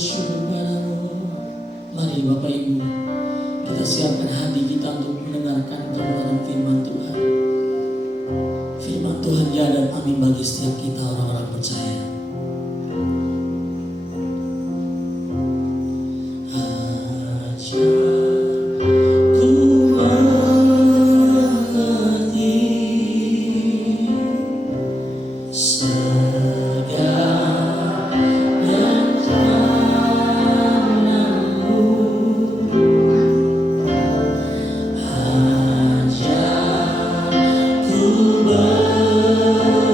bersyukur padamu. Mari Bapak Ibu, kita siapkan hati kita untuk mendengarkan kebenaran firman Tuhan. Firman Tuhan ya dan amin bagi setiap kita orang-orang percaya.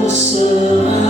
Berserah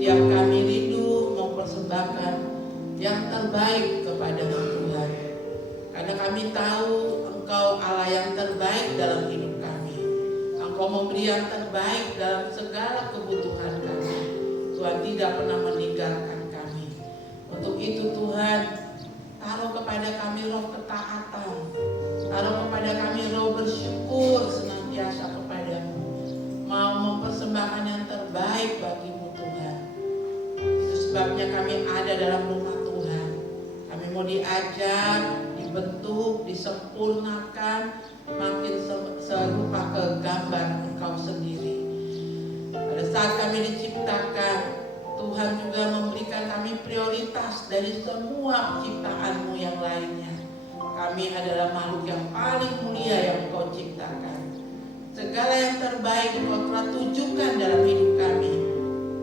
setiap kami rindu mempersembahkan yang terbaik kepada Tuhan. Karena kami tahu Engkau Allah yang terbaik dalam hidup kami. Engkau memberi yang terbaik dalam segala kebutuhan kami. Tuhan tidak pernah meninggalkan kami. Untuk itu Tuhan, taruh kepada kami roh ketaatan, taruh kepada kami roh bersyukur senantiasa kepadamu, mau mempersembahkan yang terbaik bagimu Tuhan. Itu sebabnya kami ada dalam rumah Tuhan. Kami mau diajar, dibentuk, disempurnakan, makin serupa ke gambar Engkau sendiri. Pada saat kami diciptakan, Tuhan juga memberikan kami prioritas dari semua ciptaan-Mu yang lainnya. Kami adalah makhluk yang paling mulia yang Engkau ciptakan. Segala yang terbaik Engkau telah tujukan dalam hidup kami.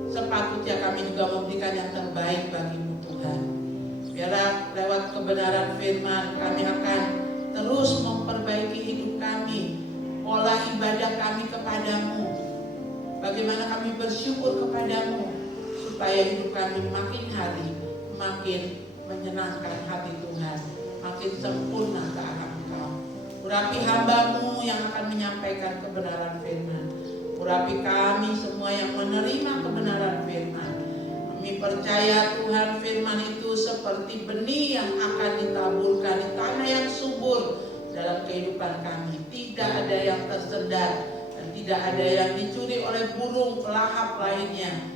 Sepatutnya kami juga memberikan yang terbaik bagi-Mu Tuhan. Biarlah lewat kebenaran firman kami akan terus memperbaiki hidup kami, pola ibadah kami kepadamu, bagaimana kami bersyukur kepadamu, supaya hidup kami makin hari makin menyenangkan hati Tuhan, makin sempurna ke arah Engkau. Urapi hamba-Mu yang akan menyampaikan kebenaran firman, urapi kami semua yang menerima kebenaran firman. Kami percaya Tuhan firman itu seperti benih yang akan ditaburkan di tanah yang subur dalam kehidupan kami. Tidak ada yang tersedar dan tidak ada yang dicuri oleh burung pelahap lainnya.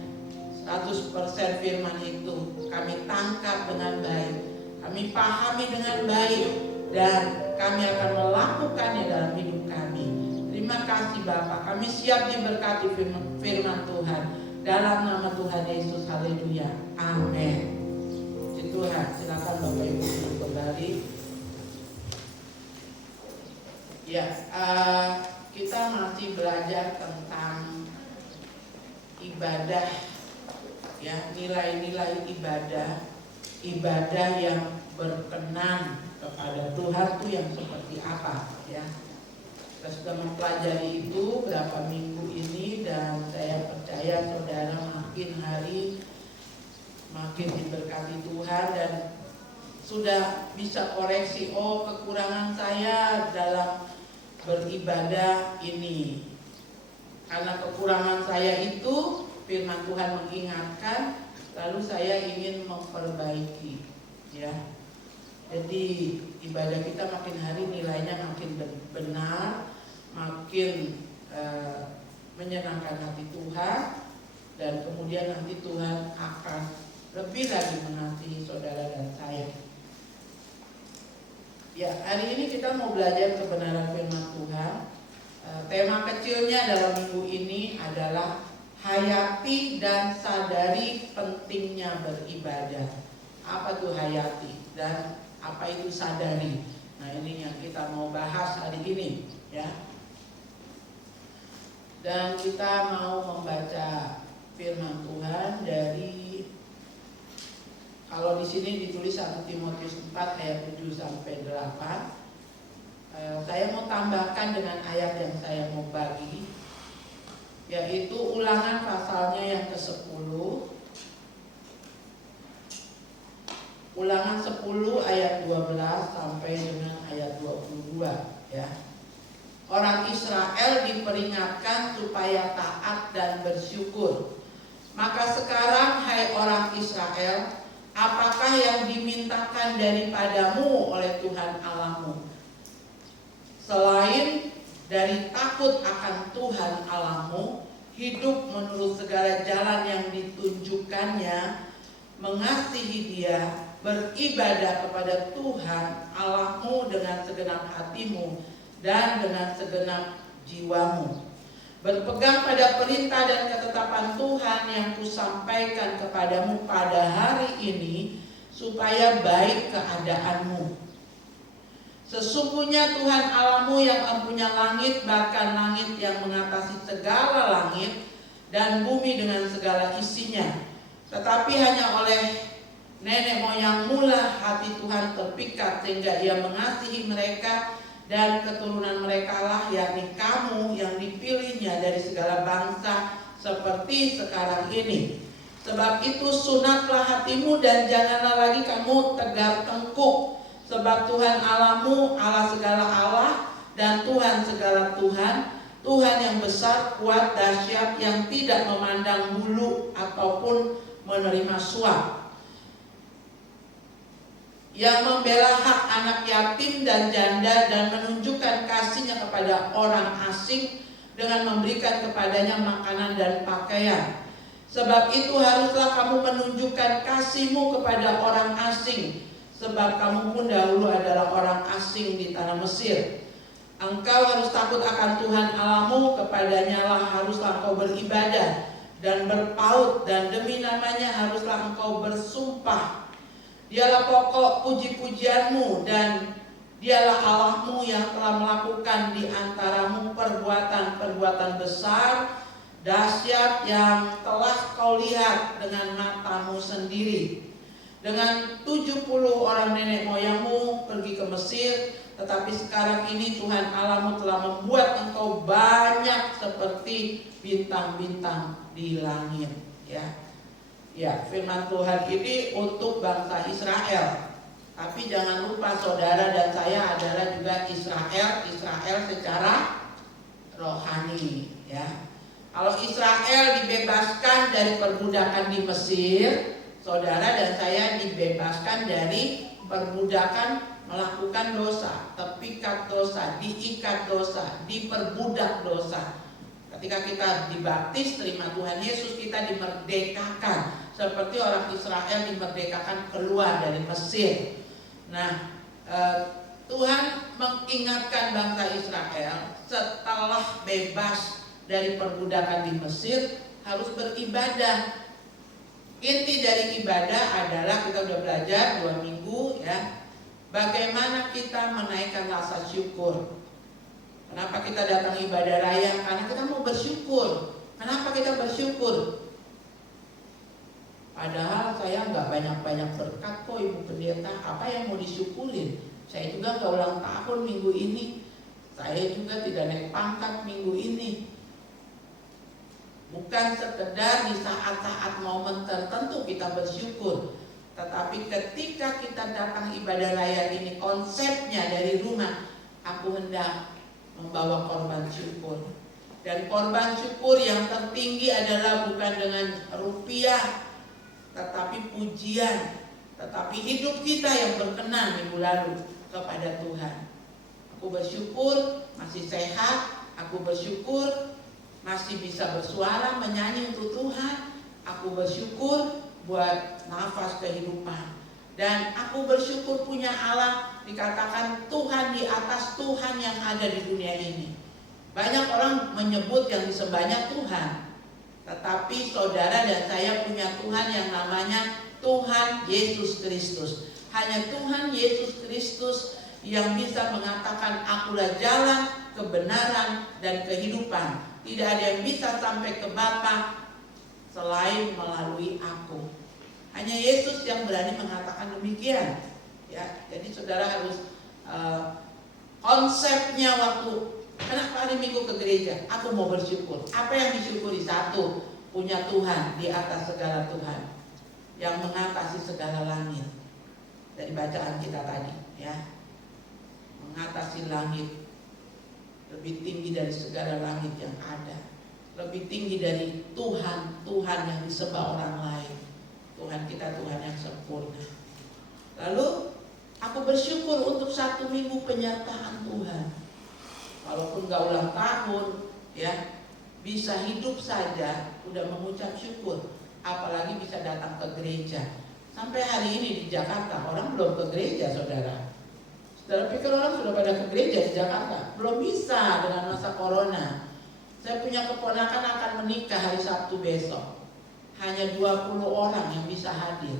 100% firman itu kami tangkap dengan baik, kami pahami dengan baik, dan kami akan melakukannya dalam hidup kami. Terima kasih Bapa, kami siap diberkati firman Tuhan. Dalam nama Tuhan Yesus, haleluya, amin. Puji Tuhan, silakan Bapak Ibu duduk kembali. Ya, kita masih belajar tentang ibadah, ya, nilai-nilai ibadah yang berkenan kepada Tuhan itu yang seperti apa, ya. Kita sudah mempelajari itu beberapa minggu ini, dan saya percaya saudara makin hari makin diberkati Tuhan dan sudah bisa koreksi, oh kekurangan saya dalam beribadah ini. Karena kekurangan saya itu firman Tuhan mengingatkan, lalu saya ingin memperbaiki, ya. Jadi ibadah kita makin hari nilainya makin benar, makin menyenangkan hati Tuhan, dan kemudian nanti Tuhan akan lebih lagi mengasihi saudara dan saya. Ya, hari ini kita mau belajar kebenaran firman Tuhan. Tema kecilnya dalam minggu ini adalah hayati dan sadari pentingnya beribadah. Apa tuh hayati dan apa itu sadari? Nah, ini yang kita mau bahas hari ini, ya. Dan kita mau membaca firman Tuhan dari, kalau di sini ditulis 1 Timotius 4 ayat 7 sampai 8. Saya mau tambahkan dengan ayat yang saya mau bagi, yaitu Ulangan pasalnya yang ke-10. Ulangan 10 ayat 12 sampai dengan ayat 22, ya. Orang Israel diperingatkan supaya taat dan bersyukur. Maka sekarang, hai orang Israel, apakah yang dimintakan daripadamu oleh Tuhan Allahmu, selain dari takut akan Tuhan Allahmu, hidup menurut segala jalan yang ditunjukkannya, mengasihi Dia, beribadah kepada Tuhan Allahmu dengan segenap hatimu dan dengan segenap jiwamu, berpegang pada perintah dan ketetapan Tuhan yang kusampaikan kepadamu pada hari ini, supaya baik keadaanmu. Sesungguhnya Tuhan Allahmu yang empunya langit, bahkan langit yang mengatasi segala langit, dan bumi dengan segala isinya. Tetapi hanya oleh nenek moyangmu lah hati Tuhan terpikat, sehingga Ia mengasihi mereka, dan keturunan mereka lah, yakni kamu yang dipilihnya dari segala bangsa seperti sekarang ini. Sebab itu sunatlah hatimu dan janganlah lagi kamu tegar tengkuk. Sebab Tuhan Allahmu Allah segala Allah dan Tuhan segala Tuhan, Tuhan yang besar, kuat, dahsyat, yang tidak memandang bulu ataupun menerima suap, yang membela hak anak yatim dan janda dan menunjukkan kasihnya kepada orang asing dengan memberikan kepadanya makanan dan pakaian. Sebab itu haruslah kamu menunjukkan kasihmu kepada orang asing, sebab kamu pun dahulu adalah orang asing di tanah Mesir. Engkau harus takut akan Tuhan Allahmu, kepadanya lah haruslah engkau beribadah dan berpaut, dan demi namanya haruslah engkau bersumpah. Dialah pokok puji-pujianmu, dan dialah Allahmu yang telah melakukan di antaramu perbuatan-perbuatan besar, dahsyat yang telah kau lihat dengan matamu sendiri. Dengan 70 orang nenek moyangmu pergi ke Mesir, tetapi sekarang ini Tuhan Allahmu telah membuat engkau banyak seperti bintang-bintang di langit. Ya, firman Tuhan ini untuk bangsa Israel. Tapi jangan lupa saudara dan saya adalah juga Israel secara rohani, ya. Kalau Israel dibebaskan dari perbudakan di Mesir, saudara dan saya dibebaskan dari perbudakan melakukan dosa, terpikat dosa, diikat dosa, diperbudak dosa. Ketika kita dibaptis, terima Tuhan Yesus, kita dimerdekakan seperti orang Israel dimerdekakan keluar dari Mesir. Nah, Tuhan mengingatkan bangsa Israel setelah bebas dari perbudakan di Mesir harus beribadah. Inti dari ibadah adalah, kita sudah belajar 2 minggu, ya, bagaimana kita menaikkan rasa syukur. Kenapa kita datang ibadah raya? Karena kita mau bersyukur. Kenapa kita bersyukur? Padahal saya nggak banyak-banyak berkat kok, Ibu Pendeta. Apa yang mau disyukurin? Saya juga nggak ulang tahun minggu ini. Saya juga tidak naik pangkat minggu ini. Bukan sekedar di saat-saat momen tertentu kita bersyukur, tetapi ketika kita datang ibadah raya ini, konsepnya dari rumah, aku hendak membawa korban syukur. Dan korban syukur yang tertinggi adalah bukan dengan rupiah, tetapi pujian, tetapi hidup kita yang berkenan minggu lalu kepada Tuhan. Aku bersyukur masih sehat, aku bersyukur masih bisa bersuara menyanyi untuk Tuhan, aku bersyukur buat nafas kehidupan, dan aku bersyukur punya Allah, dikatakan Tuhan di atas Tuhan yang ada di dunia ini. Banyak orang menyebut yang disembahnya Tuhan, tetapi saudara dan saya punya Tuhan yang namanya Tuhan Yesus Kristus. Hanya Tuhan Yesus Kristus yang bisa mengatakan, akulah jalan, kebenaran, dan kehidupan. Tidak ada yang bisa sampai ke Bapa selain melalui aku. Hanya Yesus yang berani mengatakan demikian. Ya, jadi saudara harus konsepnya waktu kenapa hari Minggu ke gereja? Aku mau bersyukur. Apa yang disyukuri? Satu, punya Tuhan di atas segala Tuhan, yang mengatasi segala langit. Dari bacaan kita tadi, ya, mengatasi langit, lebih tinggi dari segala langit yang ada, lebih tinggi dari Tuhan yang disembah orang lain. Tuhan kita Tuhan yang sempurna. Lalu aku bersyukur untuk 1 minggu penyertaan Tuhan. Walaupun gak ulang tahun, ya, bisa hidup saja udah mengucap syukur, apalagi bisa datang ke gereja. Sampai hari ini di Jakarta orang belum ke gereja, saudara. Saudara pikir orang sudah pada ke gereja di Jakarta? Belum bisa dengan masa corona. Saya punya keponakan akan menikah hari Sabtu besok. Hanya 20 orang yang bisa hadir.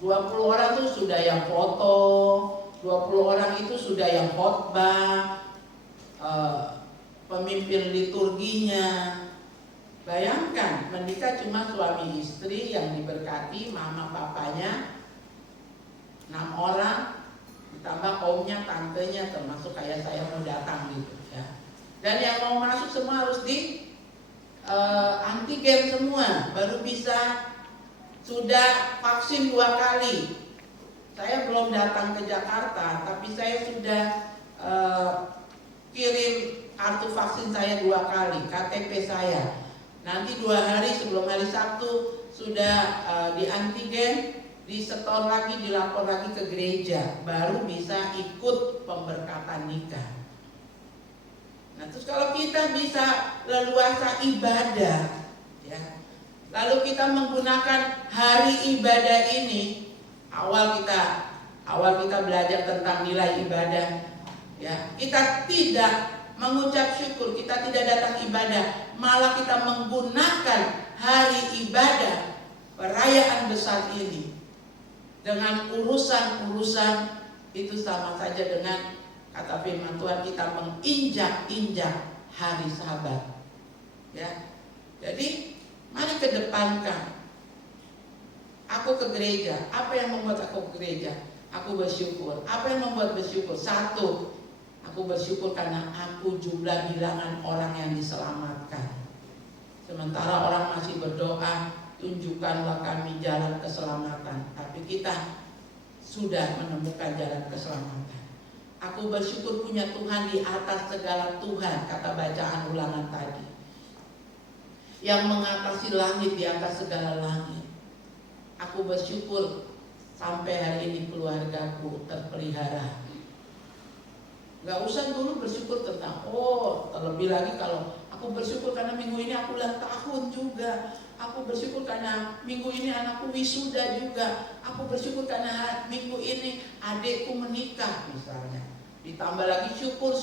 20 orang itu sudah yang foto, 20 orang itu sudah yang khotbah, pemimpin liturginya. Bayangkan menikah cuma suami istri yang diberkati, mama papanya, 6 orang, ditambah omnya, tantenya, termasuk kayak saya mau datang gitu, ya. Dan yang mau masuk semua harus antigen semua, baru bisa sudah vaksin 2 kali. Saya belum datang ke Jakarta, tapi saya sudah kirim kartu vaksin saya 2 kali, KTP saya. Nanti 2 hari sebelum hari Sabtu sudah di antigen, disetor lagi, dilapor lagi ke gereja, baru bisa ikut pemberkatan nikah. Nah, terus kalau kita bisa leluasa ibadah, ya, lalu kita menggunakan hari ibadah ini, awal kita belajar tentang nilai ibadah, ya, kita tidak mengucap syukur, kita tidak datang ibadah, malah kita menggunakan hari ibadah perayaan besar ini dengan urusan-urusan itu, sama saja dengan kata firman Tuhan, kita menginjak-injak hari Sabat, ya. Jadi mari kedepankan. Aku ke gereja. Apa yang membuat aku ke gereja? Aku bersyukur. Apa yang membuat bersyukur? 1, aku bersyukur karena aku jumlah bilangan orang yang diselamatkan. Sementara orang masih berdoa, tunjukkanlah kami jalan keselamatan. Tapi kita sudah menemukan jalan keselamatan. Aku bersyukur punya Tuhan di atas segala Tuhan, kata bacaan ulangan tadi, yang mengatasi langit di atas segala langit. Aku bersyukur sampai hari ini keluargaku terpelihara. Gak usah dulu bersyukur tentang, terlebih lagi kalau aku bersyukur karena minggu ini aku ulang tahun juga. Aku bersyukur karena minggu ini anakku wisuda juga. Aku bersyukur karena minggu ini adikku menikah misalnya. Ditambah lagi syukur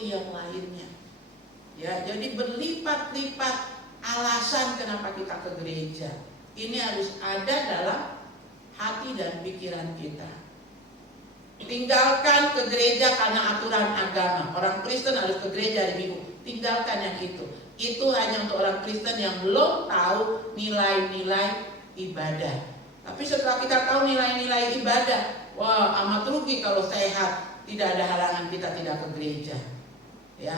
yang lainnya. Ya, jadi berlipat-lipat alasan kenapa kita ke gereja. Ini harus ada dalam hati dan pikiran kita. Tinggalkan ke gereja karena aturan agama. Orang Kristen harus ke gereja hari Minggu. Tinggalkan yang itu. Itu hanya untuk orang Kristen yang belum tahu nilai-nilai ibadah. Tapi setelah kita tahu nilai-nilai ibadah, wah, amat rugi kalau sehat, tidak ada halangan kita tidak ke gereja. Ya.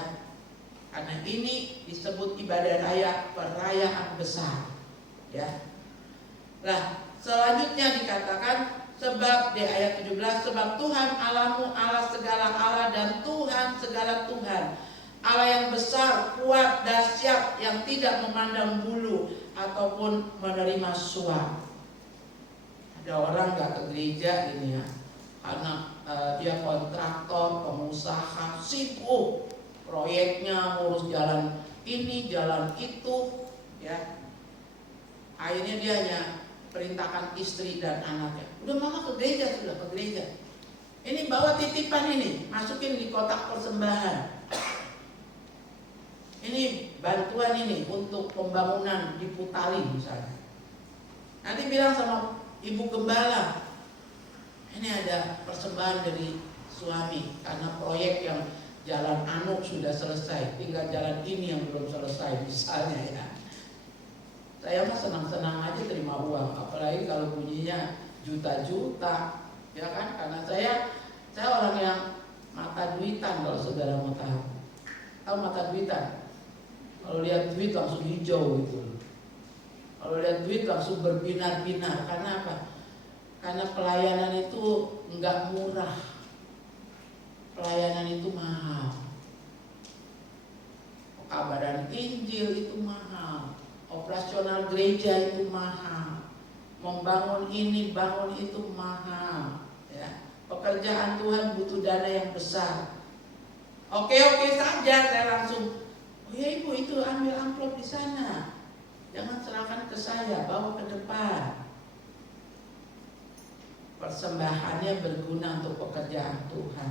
Karena ini disebut ibadah raya, perayaan besar. Ya. Nah, selanjutnya dikatakan, sebab di ayat 17, sebab Tuhan Allahmu Allah segala Allah dan Tuhan segala Tuhan, Allah yang besar, kuat, dahsyat, yang tidak memandang bulu ataupun menerima suap. Ada orang gak ke gereja ini ya, karena dia kontraktor, pengusaha, sibuk proyeknya, ngurus jalan ini, jalan itu, ya. Akhirnya dia hanya perintahkan istri dan anaknya, udah mama ke gereja, sudah ke gereja. Ini bawa titipan ini, masukin di kotak persembahan. Ini bantuan ini untuk pembangunan di Putali misalnya. Nanti bilang sama ibu gembala, ini ada persembahan dari suami karena proyek yang jalan Anuk sudah selesai, tinggal jalan ini yang belum selesai misalnya ya. Saya mah senang-senang aja terima uang, apalagi kalau bunyinya juta-juta, ya kan? Karena saya orang yang mata duitan, kalau saudara mau tahu. Tahu mata duitan? Kalau lihat duit langsung hijau gitu. Kalau lihat duit langsung berbinar-binar. Karena apa? Karena pelayanan itu enggak murah. Pelayanan itu mahal. Kabaran Injil itu mahal. Operasional gereja itu mahal. Membangun ini, bangun itu mahal. Ya. Pekerjaan Tuhan butuh dana yang besar. Oke saja saya langsung, oh ya ibu, itu ambil amplop di sana. Jangan serahkan ke saya, bawa ke depan. Persembahannya berguna untuk pekerjaan Tuhan.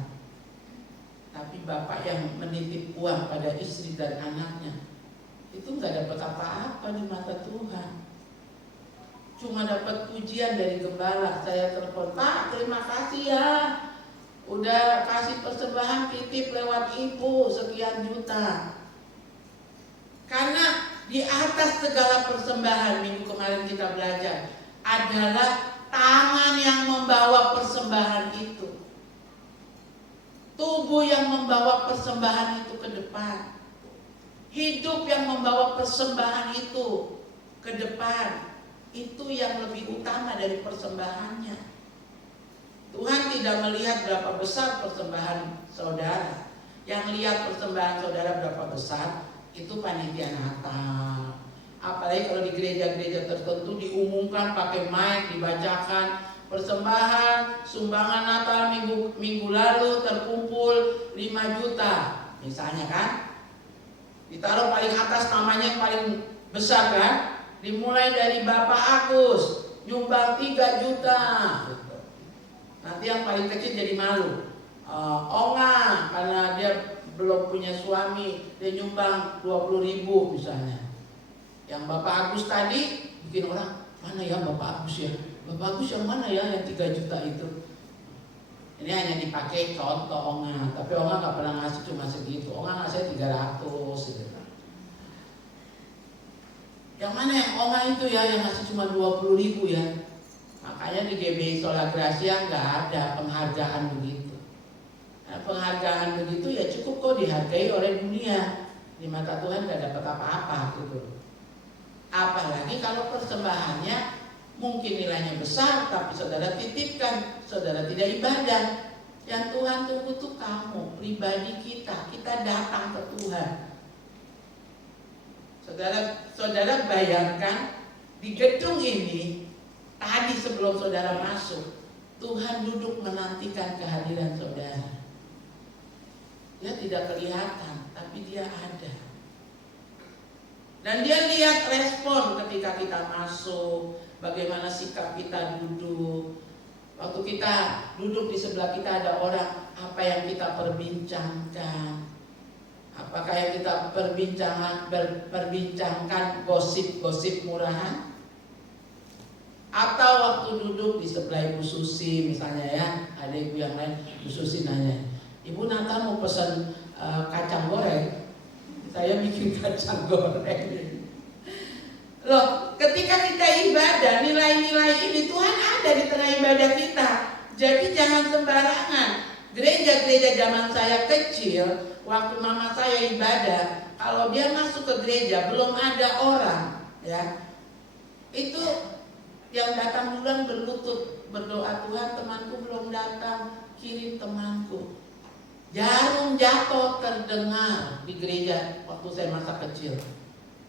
Tapi bapak yang menitip uang pada istri dan anaknya, itu nggak dapat apa-apa di mata Tuhan. Cuma dapat pujian dari gembala. Saya telepon, Pak, terima kasih ya, udah kasih persembahan titip lewat ibu sekian juta. Karena di atas segala persembahan, minggu kemarin kita belajar, adalah tangan yang membawa persembahan itu, tubuh yang membawa persembahan itu ke depan. Hidup yang membawa persembahan itu ke depan, itu yang lebih utama dari persembahannya. Tuhan tidak melihat berapa besar persembahan saudara. Yang lihat persembahan saudara berapa besar, itu panitia Natal. Apalagi kalau di gereja-gereja tertentu diumumkan pakai mic, dibacakan persembahan sumbangan Natal minggu lalu terkumpul 5 juta misalnya kan. Ditaruh paling atas namanya paling besar kan. Dimulai dari Bapak Agus nyumbang 3 juta. Nanti yang paling kecil jadi malu. Onga karena dia belum punya suami, dia nyumbang 20.000 misalnya. Yang Bapak Agus tadi bikin orang, mana ya Bapak Agus ya? Bapak Agus yang mana ya yang 3 juta itu? Ini hanya dipakai contoh Onga, tapi Onga gak pernah ngasih cuma segitu. Onga ngasih 300 gitu. Yang mana yang Onga itu ya yang ngasih cuma 20.000 ya? Makanya di GBI Sola Gracia gak ada penghargaan begitu. Nah, penghargaan begitu ya cukup kok dihargai oleh dunia. Di mata Tuhan gak dapat apa-apa gitu. Apalagi kalau persembahannya mungkin nilainya besar, tapi saudara titipkan, saudara tidak ibadah. Yang Tuhan tunggu tuh kamu, pribadi kita datang ke Tuhan. Saudara bayangkan di gedung ini tadi sebelum saudara masuk, Tuhan duduk menantikan kehadiran saudara. Dia tidak kelihatan, tapi dia ada. Dan dia lihat respon ketika kita masuk, bagaimana sikap kita duduk. Waktu kita duduk di sebelah kita ada orang, apa yang kita perbincangkan? Apakah yang kita perbincangkan gosip-gosip murahan? Atau waktu duduk di sebelah Ibu Susi misalnya ya, ada ibu yang lain, Ibu Susi nanya, Ibu Natal mau pesan kacang goreng? Saya bikin kacang goreng. Loh, ketika kita ibadah, nilai-nilai ini Tuhan ada di tengah ibadah kita. Jadi jangan sembarangan. Gereja-gereja zaman saya kecil, waktu mama saya ibadah, kalau dia masuk ke gereja belum ada orang, ya, itu yang datang duluan berlutut berdoa, Tuhan temanku belum datang, kirim temanku. Jarum jatuh terdengar di gereja waktu saya masa kecil.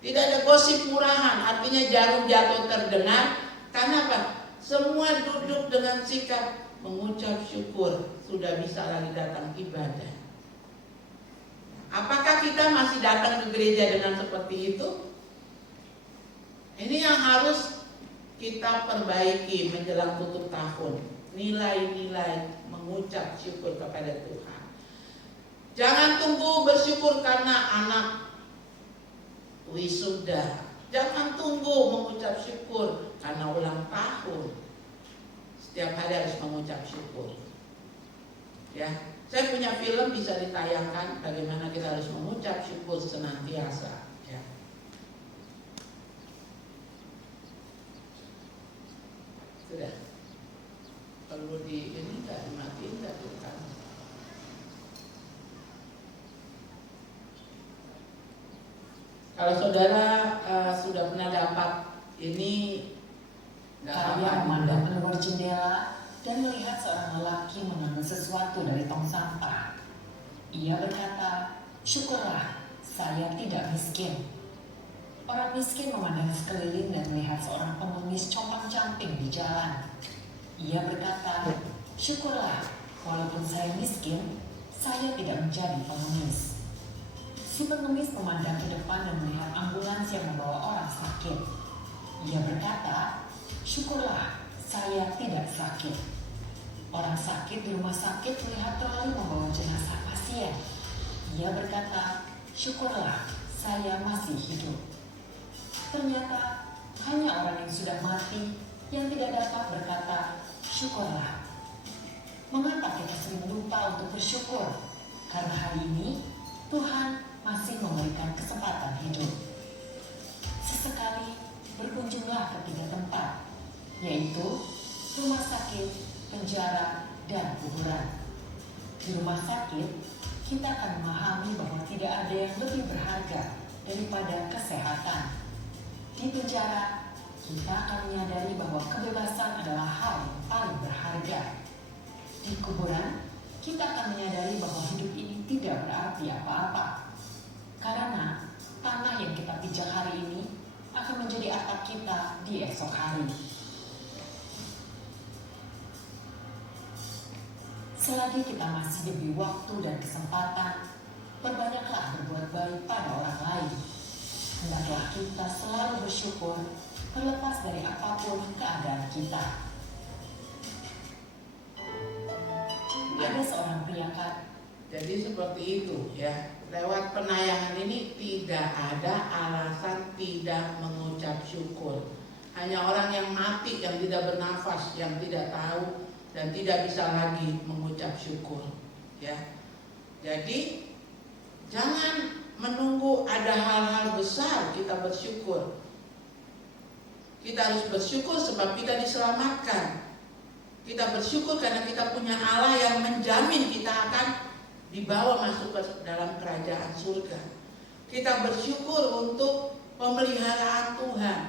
Tidak ada gosip murahan, artinya jarum jatuh terdengar. Karena apa? Semua duduk dengan sikap mengucap syukur, sudah bisa lagi datang ibadah. Apakah kita masih datang ke gereja dengan seperti itu? Ini yang harus kita perbaiki menjelang tutup tahun. Nilai-nilai mengucap syukur kepada Tuhan. Jangan tunggu bersyukur karena anak wisuda. Jangan tunggu mengucap syukur karena ulang tahun. Setiap hari harus mengucap syukur. Ya, saya punya film bisa ditayangkan bagaimana kita harus mengucap syukur senantiasa. Ya. Sudah. Perlu di ini nggak dimatiin nggak tuh kan? Kalau saudara sudah pernah dapat ini, saya memandang keluar jendela dan melihat seorang lelaki mengambil sesuatu dari tong sampah. Ia berkata, syukurlah saya tidak miskin. Orang miskin memandang sekeliling dan melihat seorang pengemis compang-camping di jalan. Ia berkata, syukurlah walaupun saya miskin, saya tidak menjadi pengemis. Si pengemis memandang ke depan dan melihat ambulans yang membawa orang sakit. Ia berkata, syukurlah saya tidak sakit. Orang sakit di rumah sakit melihat troli membawa jenazah pasien. Ia berkata, syukurlah saya masih hidup. Ternyata hanya orang yang sudah mati yang tidak dapat berkata, syukurlah. Mengapa kita sering lupa untuk bersyukur? Karena hari ini Tuhan masih memberikan kesempatan hidup. Sesekali berkunjunglah ke 3 tempat, yaitu rumah sakit, penjara, dan kuburan. Di rumah sakit, kita akan memahami bahwa tidak ada yang lebih berharga daripada kesehatan. Di penjara, kita akan menyadari bahwa kebebasan adalah hal yang paling berharga. Di kuburan, kita akan menyadari bahwa hidup ini tidak berarti apa-apa. Karena tanah yang kita pijak hari ini akan menjadi atap kita di esok hari. Selagi kita masih diberi waktu dan kesempatan, perbanyaklah berbuat baik pada orang lain. Hendaklah kita selalu bersyukur terlepas dari apapun keadaan kita. Ada seorang pria Jadi seperti itu ya. Lewat penayangan ini tidak ada alasan tidak mengucap syukur. Hanya orang yang mati, yang tidak bernafas, yang tidak tahu dan tidak bisa lagi mengucap syukur ya. Jadi jangan menunggu ada hal-hal besar kita bersyukur. Kita harus bersyukur sebab kita diselamatkan. Kita bersyukur karena kita punya Allah yang menjamin kita akan dibawa masuk ke dalam kerajaan surga. Kita bersyukur untuk pemeliharaan Tuhan.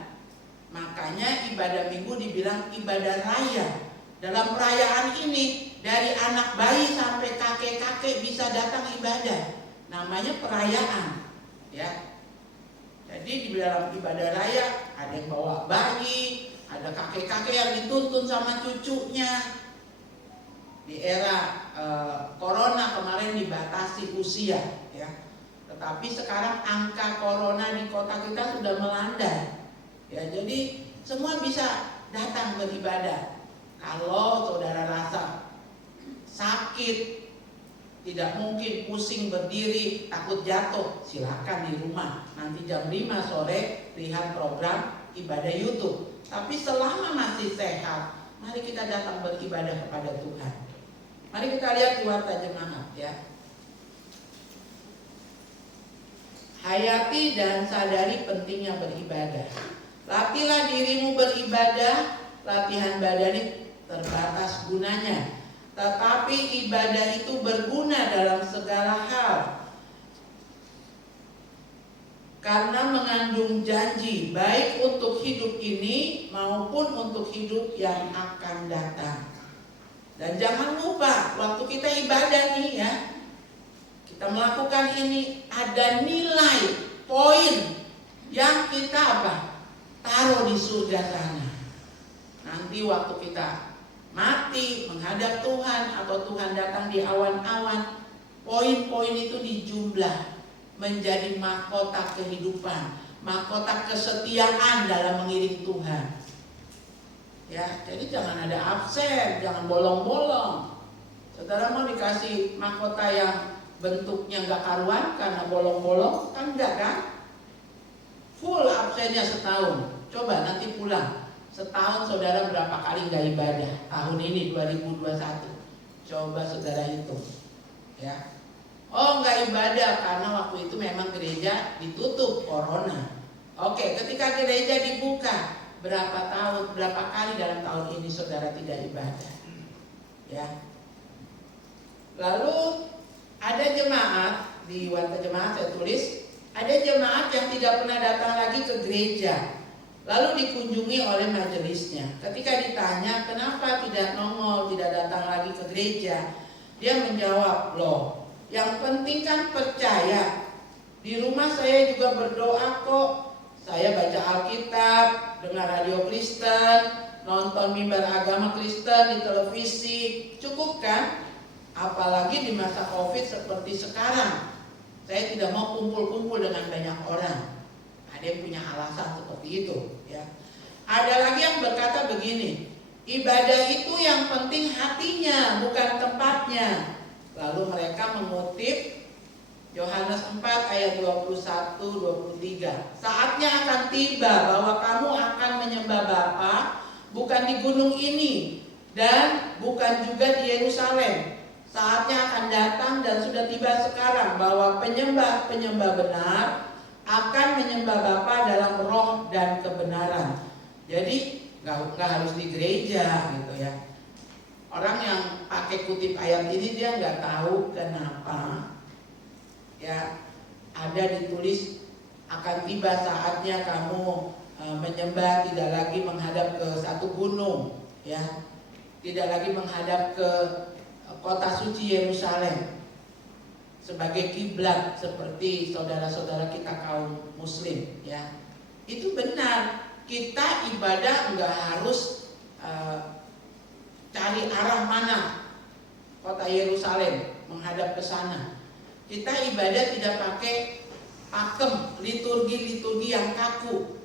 Makanya ibadah minggu dibilang ibadah raya. Dalam perayaan ini dari anak bayi sampai kakek-kakek bisa datang ibadah. Namanya perayaan ya. Jadi di dalam ibadah raya ada yang bawa bayi, ada kakek-kakek yang dituntun sama cucunya. Di era corona kemarin dibatasi usia ya. Tetapi sekarang angka corona di kota kita sudah melandai. Ya, jadi semua bisa datang beribadah. Kalau saudara rasa sakit, tidak mungkin pusing berdiri, takut jatuh, silakan di rumah. Nanti jam 5 sore lihat program ibadah YouTube. Tapi selama masih sehat, mari kita datang beribadah kepada Tuhan. Mari kita lihat di Warta Jemaat ya. Hayati dan sadari pentingnya beribadah. Latihlah dirimu beribadah, latihan badani terbatas gunanya. Tetapi ibadah itu berguna dalam segala hal. Karena mengandung janji baik untuk hidup ini maupun untuk hidup yang akan datang. Dan jangan lupa waktu kita ibadah nih ya, kita melakukan ini ada nilai poin yang kita taruh di surga sana. Nanti waktu kita mati menghadap Tuhan atau Tuhan datang di awan-awan, poin-poin itu dijumlah menjadi mahkota kehidupan, mahkota kesetiaan dalam mengiring Tuhan. Ya, jadi jangan ada absen, jangan bolong-bolong. Saudara mau dikasih mahkota yang bentuknya nggak karuan karena bolong-bolong, kan enggak kan? Full absennya setahun. Coba nanti pulang. Setahun saudara berapa kali nggak ibadah? Tahun ini 2021. Coba saudara hitung. Ya. Oh nggak ibadah karena waktu itu memang gereja ditutup corona. Oke, ketika gereja dibuka, berapa kali dalam tahun ini saudara tidak ibadah? Ya. Lalu ada jemaat di Warta Jemaat saya tulis, ada jemaat yang tidak pernah datang lagi ke gereja. Lalu dikunjungi oleh majelisnya. Ketika ditanya kenapa tidak nongol, tidak datang lagi ke gereja, dia menjawab, loh, yang penting kan percaya. Di rumah saya juga berdoa kok. Saya baca Alkitab, dengar radio Kristen, nonton mimbar agama Kristen di televisi. Cukup kan? Apalagi di masa Covid seperti sekarang. Saya tidak mau kumpul-kumpul dengan banyak orang. Ada yang punya alasan seperti itu ya. Ada lagi yang berkata begini, ibadah itu yang penting hatinya, bukan tempatnya. Lalu mereka mengutip Yohanes 4 ayat 21-23. Saatnya akan tiba bahwa kamu akan menyembah Bapa bukan di gunung ini dan bukan juga di Yerusalem. Saatnya akan datang dan sudah tiba sekarang bahwa penyembah-penyembah benar akan menyembah Bapa dalam roh dan kebenaran. Jadi nggak harus di gereja gitu ya. Orang yang pakai kutip ayat ini dia nggak tahu kenapa ya ada ditulis Akan tiba saatnya kamu menyembah tidak lagi menghadap ke satu gunung, ya, tidak lagi menghadap ke kota suci Yerusalem sebagai kiblat seperti saudara-saudara kita kaum muslim, ya. Itu benar, kita ibadah nggak harus cari arah mana kota Yerusalem menghadap ke sana. Kita ibadah tidak pakai pakem liturgi-liturgi yang kaku,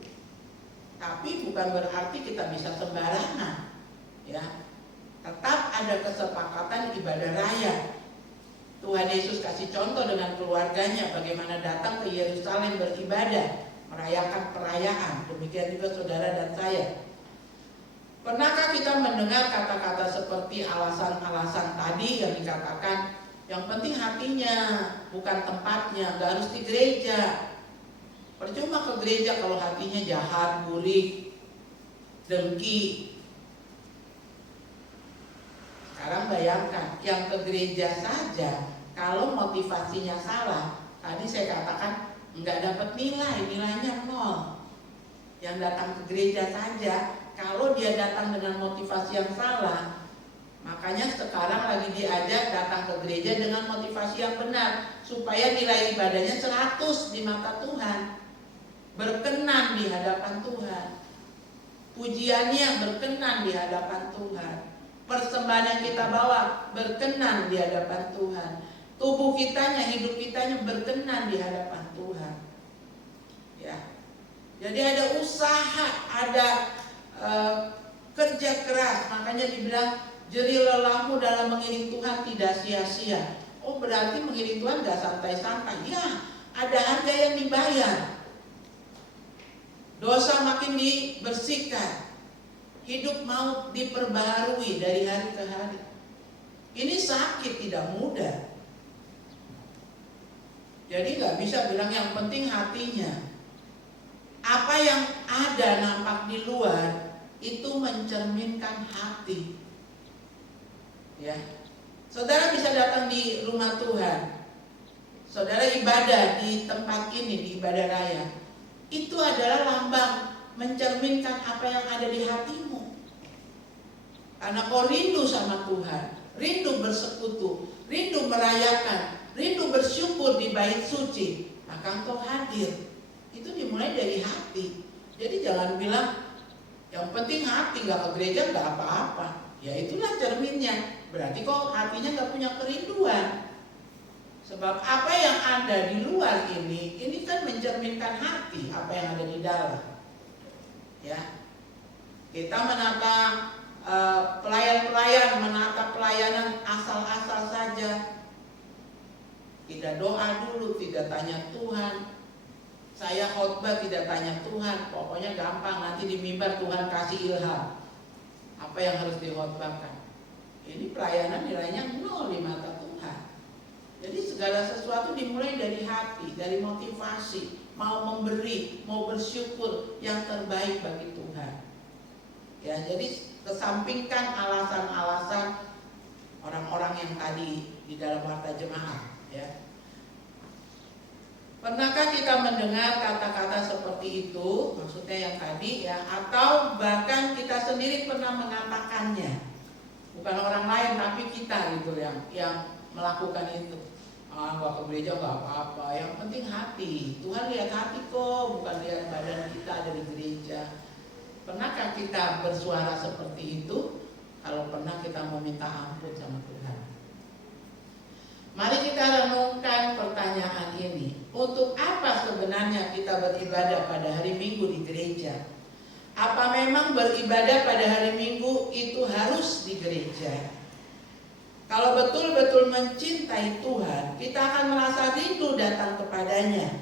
tapi bukan berarti kita bisa sembarangan, ya. Tetap ada kesepakatan ibadah raya. Tuhan Yesus kasih contoh dengan keluarganya bagaimana datang ke Yerusalem beribadah, merayakan perayaan. Demikian juga saudara dan saya. Pernahkah kita mendengar kata-kata seperti alasan-alasan tadi yang dikatakan, yang penting hatinya, bukan tempatnya, gak harus di gereja. Percuma ke gereja kalau hatinya jahat, burik, dengki. Sekarang bayangkan, yang ke gereja saja kalau motivasinya salah, tadi saya katakan nggak dapat nilainya 0. Yang datang ke gereja saja, kalau dia datang dengan motivasi yang salah, makanya sekarang lagi diajak datang ke gereja dengan motivasi yang benar, supaya nilai ibadahnya 100 di mata Tuhan, berkenan di hadapan Tuhan, pujiannya berkenan di hadapan Tuhan, persembahan yang kita bawa berkenan di hadapan Tuhan, tubuh kitanya, hidup kitanya berkenan di hadapan Tuhan, ya. Jadi ada usaha, ada kerja keras. Makanya dibilang jerih lelahmu dalam mengiring Tuhan tidak sia-sia. Oh, berarti mengiring Tuhan gak santai-santai. Ya, ada harga yang dibayar. Dosa makin dibersihkan, hidup mau diperbaharui dari hari ke hari. Ini sakit, tidak mudah. Jadi gak bisa bilang yang penting hatinya. Apa yang ada nampak di luar itu mencerminkan hati, ya. Saudara bisa datang di rumah Tuhan, saudara ibadah di tempat ini, di ibadah raya, itu adalah lambang mencerminkan apa yang ada di hatimu. Karena kau rindu sama Tuhan, rindu bersekutu, rindu merayakan, rindu bersyukur di bait suci, maka engkau hadir. Itu dimulai dari hati. Jadi jangan bilang yang penting hati, gak ke gereja gak apa-apa. Ya itulah cerminnya. Berarti kok hatinya gak punya kerinduan. Sebab apa yang ada di luar ini kan mencerminkan hati, apa yang ada di dalam. Ya, kita menata pelayan-pelayan, menata pelayanan asal-asal saja. Tidak doa dulu, tidak tanya Tuhan. Saya khotbah tidak tanya Tuhan, pokoknya gampang, nanti di mimbar Tuhan kasih ilham apa yang harus dikhotbahkan. Ini pelayanan nilainya 0 di mata Tuhan. Jadi segala sesuatu dimulai dari hati, dari motivasi, mau memberi, mau bersyukur yang terbaik bagi Tuhan. Ya, jadi kesampingkan alasan-alasan orang-orang yang tadi di dalam warta jemaat, ya. Pernahkah kita mendengar kata-kata seperti itu, maksudnya yang tadi, ya, atau bahkan kita sendiri pernah mengatakannya, bukan orang lain tapi kita gitu yang melakukan itu. Gak ke gereja gak apa-apa, yang penting hati. Tuhan lihat hati kok, bukan lihat badan kita ada di gereja. Pernahkah kita bersuara seperti itu? Kalau pernah, kita mau minta ampun sama Tuhan. Mari kita renungkan pertanyaan ini. Untuk apa sebenarnya kita beribadah pada hari Minggu di gereja? Apa memang beribadah pada hari Minggu itu harus di gereja? Kalau betul-betul mencintai Tuhan, kita akan merasa rindu datang kepadanya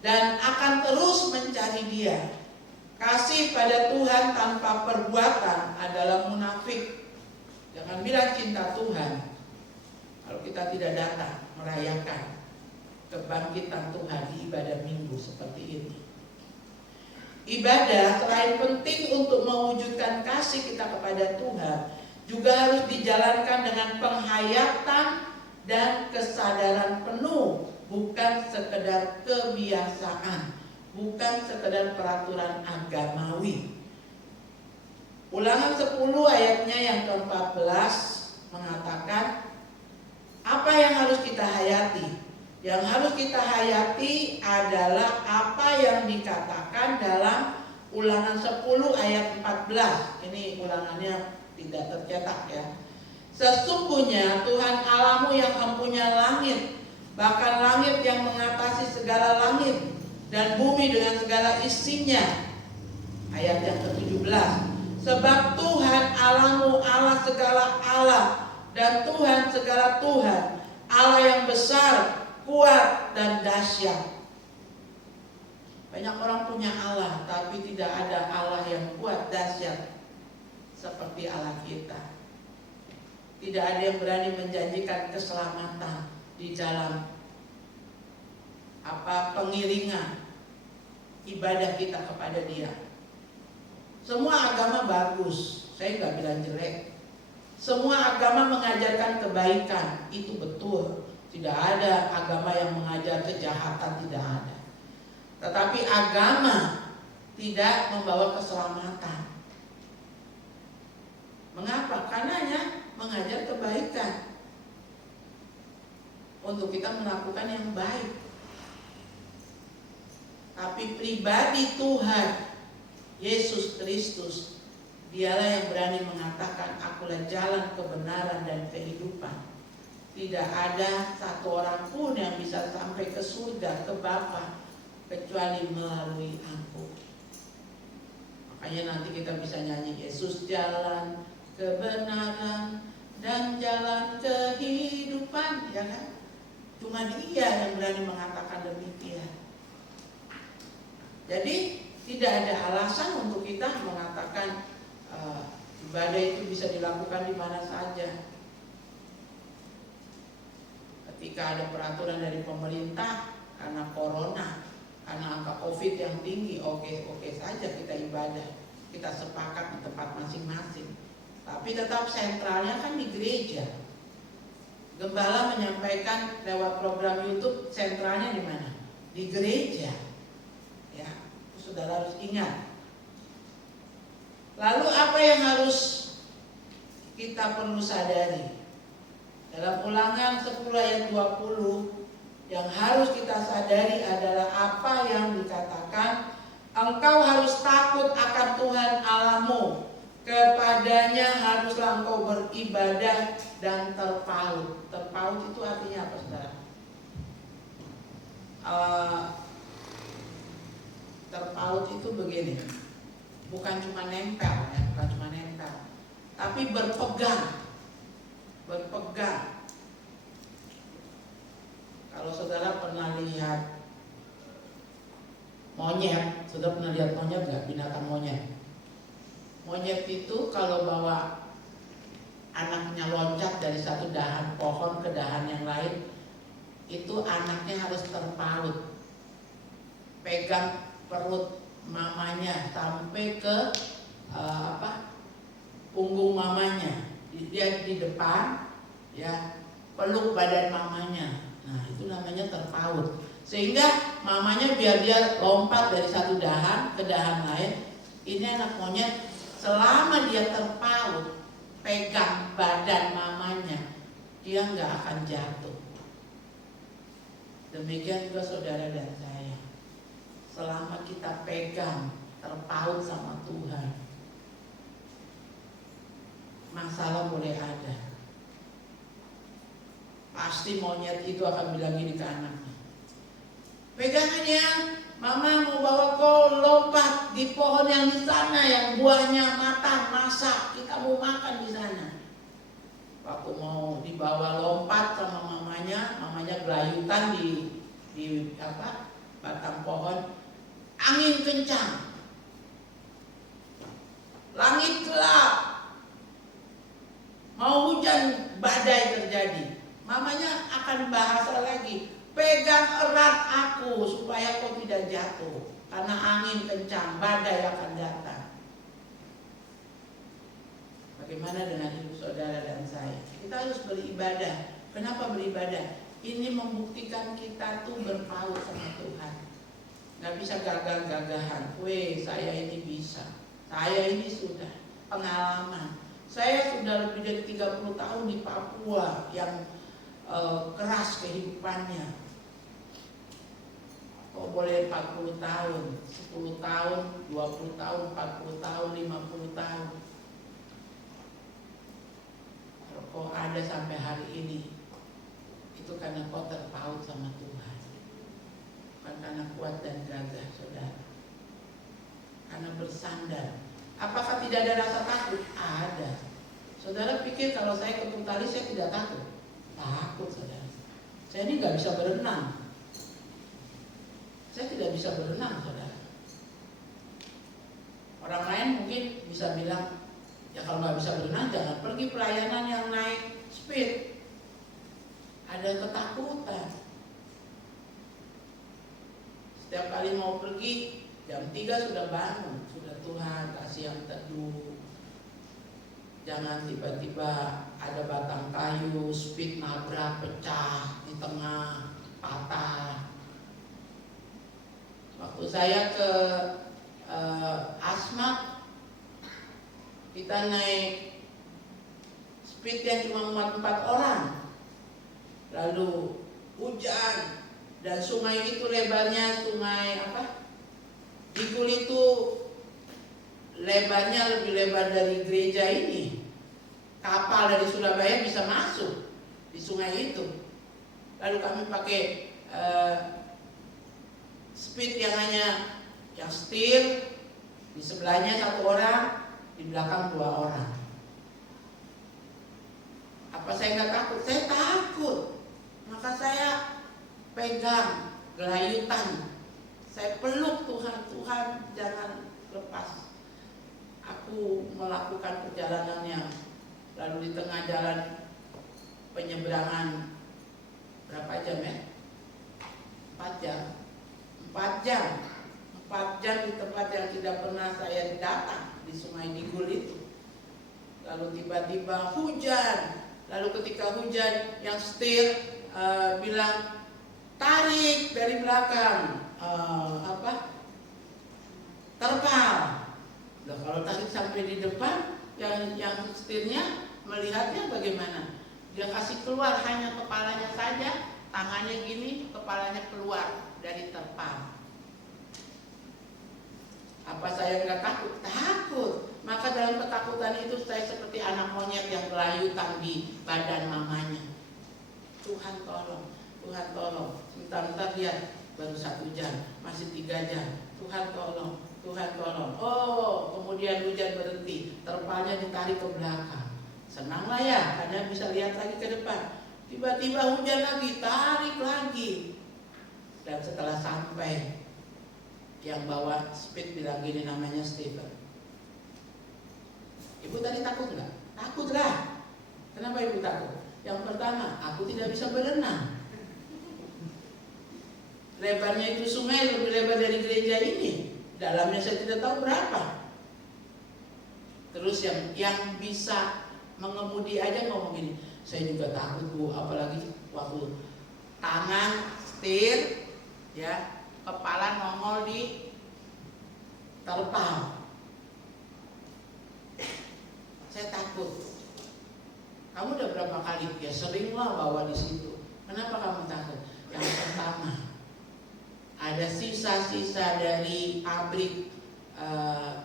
dan akan terus mencari Dia. Kasih pada Tuhan tanpa perbuatan adalah munafik. Jangan bilang cinta Tuhan kalau kita tidak datang merayakan kebangkitan Tuhan di ibadah Minggu seperti ini. Ibadah selain penting untuk mewujudkan kasih kita kepada Tuhan, juga harus dijalankan dengan penghayatan dan kesadaran penuh, bukan sekedar kebiasaan. bukan sekedar peraturan agamawi. Ulangan 10 ayatnya yang ke-14 mengatakan apa yang harus kita hayati. Yang harus kita hayati adalah apa yang dikatakan dalam Ulangan 10 ayat 14. Ini ulangannya tidak tercetak ya. Sesungguhnya Tuhan Allahmu yang mempunyai langit, bahkan langit yang mengatasi segala langit, dan bumi dengan segala isinya. Ayat yang ke-17. Sebab Tuhan Allahmu Allah segala Allah, dan Tuhan segala Tuhan, Allah yang besar, kuat, dan dahsyat. Banyak orang punya Allah, tapi tidak ada Allah yang kuat, dahsyat seperti Allah kita. Tidak ada yang berani menjanjikan keselamatan di dalam pengiringan ibadah kita kepada Dia. Semua agama bagus, saya nggak bilang jelek. Semua agama mengajarkan kebaikan, itu betul. Tidak ada agama yang mengajar kejahatan, tidak ada. Tetapi agama tidak membawa keselamatan. Mengapa? Karenanya mengajar kebaikan untuk kita melakukan yang baik. Tapi pribadi Tuhan Yesus Kristus, Dialah yang berani mengatakan, akulah jalan kebenaran dan kehidupan. Tidak ada satu orang pun yang bisa sampai ke surga, ke Bapa, kecuali melalui aku. Makanya nanti kita bisa nyanyi, Yesus jalan kebenaran dan jalan kehidupan, ya kan? Cuma Dia yang berani mengatakan demikian. Jadi tidak ada alasan untuk kita mengatakan ibadah itu bisa dilakukan di mana saja. Ketika ada peraturan dari pemerintah karena corona, karena angka COVID yang tinggi, oke saja kita ibadah, kita sepakat di tempat masing-masing. Tapi tetap sentralnya kan di gereja. Gembala menyampaikan lewat program YouTube, sentralnya di mana? Di gereja. Ya, saudara harus ingat. Lalu apa yang harus kita perlu sadari? Dalam Ulangan 10 ayat 20, yang harus kita sadari adalah apa yang dikatakan, engkau harus takut akan Tuhan Allahmu, kepadanya haruslah engkau beribadah dan terpaut. Terpaut itu artinya apa, saudara? Terpaut itu begini, bukan cuma nempel ya, bukan cuma nempel, tapi berpegang. Kalau saudara pernah lihat monyet, saudara pernah lihat monyet nggak? Binatang monyet. Monyet itu kalau bawa anaknya loncat dari satu dahan pohon ke dahan yang lain, itu anaknya harus terpaut, pegang perut mamanya sampai ke punggung mamanya. Dia di depan, ya, peluk badan mamanya. Nah, itu namanya terpaut. Sehingga mamanya biar dia lompat dari satu dahan ke dahan lain, ini anak monyet selama dia terpaut, pegang badan mamanya, dia nggak akan jatuh. Demikian juga saudara dan saya. Selama kita pegang, terpaut sama Tuhan, masalah boleh ada. Pasti monyet itu akan bilang gini ke anaknya, pegangannya, mama mau bawa kau lompat di pohon yang di sana, yang buahnya matang, masak, kita mau makan di sana. Waktu mau dibawa lompat sama mamanya gelayutan di batang pohon, angin kencang, langit gelap, mau hujan badai terjadi. Mamanya akan bahasa lagi, pegang erat aku supaya kau tidak jatuh, karena angin kencang, badai akan datang. Bagaimana dengan hidup saudara dan saya? Kita harus beribadah. Kenapa beribadah? Ini membuktikan kita tuh berpaut sama Tuhan. nggak bisa gagah-gagahan. Weh, saya ini bisa, saya ini sudah pengalaman. Saya sudah lebih dari 30 tahun di Papua yang keras kehidupannya. Kok boleh 40 tahun, 10 tahun, 20 tahun, 40 tahun, 50 tahun. Kalau kau ada sampai hari ini, itu karena kau terpaut sama Tuhan. Bukan karena kuat dan gagah, saudara. Karena bersandar. Apakah tidak ada rasa takut? Ada. Saudara pikir kalau saya ketuk tali saya tidak takut? Takut, saudara. Saya ini nggak bisa berenang. Saya tidak bisa berenang, saudara. Orang lain mungkin bisa bilang, ya kalau nggak bisa berenang jangan pergi pelayanan yang naik speed. Ada ketakutan. Setiap kali mau pergi jam 3 sudah bangun, sudah Tuhan kasih yang teduh. Jangan tiba-tiba ada batang kayu, speed nabrak, pecah di tengah, patah. Waktu saya ke Asmat, kita naik speed yang cuma muat 4 orang. Lalu hujan dan sungai itu lebarnya sungai apa? Digul itu lebarnya lebih lebar dari gereja ini. Kapal dari Surabaya bisa masuk di sungai itu. Lalu kami pakai speed yang hanya yang setir, di sebelahnya 1 orang, di belakang 2 orang. Apa saya nggak takut? Saya takut. Maka saya pegang gelayutan. Saya peluk Tuhan. Tuhan jangan lepas. Aku melakukan perjalanan yang lalu di tengah jalan penyeberangan berapa jam ya? 4 jam. 4 jam. 4 jam di tempat yang tidak pernah saya datang, di Sungai Digul itu. Lalu tiba-tiba hujan. Lalu ketika hujan, yang setir bilang tarik dari belakang, terpal. Nah, kalau tarik sampai di depan, yang setirnya melihatnya bagaimana? Dia kasih keluar hanya kepalanya saja, tangannya gini, kepalanya keluar dari terpal. Apa saya nggak takut? Takut. Maka dalam ketakutan itu saya seperti anak monyet yang berlayutan di badan mamanya. Tuhan tolong, Tuhan tolong. Sebentar-bentar lihat, baru 1 jam, masih 3 jam. Tuhan tolong, Tuhan tolong. Oh, kemudian hujan berhenti, terpalnya ditarik ke belakang. Senanglah ya, karena bisa lihat lagi ke depan. Tiba-tiba hujan lagi, tarik lagi. Dan setelah sampai, yang bawa speed bilang gini, namanya Stephen. Ibu tadi takut nggak? Takut lah. Kenapa ibu takut? Yang pertama, aku tidak bisa berenang. Lebarnya itu sungai lebih lebar dari gereja ini. Dalamnya saya tidak tahu berapa. Terus yang bisa mengemudi aja ngomong gini, saya juga takut bu, apalagi waktu tangan setir, ya, kepala nongol di terpal. Saya takut. Kamu udah berapa kali? Ya seringlah bawa di situ. Kenapa kamu takut? Yang pertama, ada sisa-sisa dari pabrik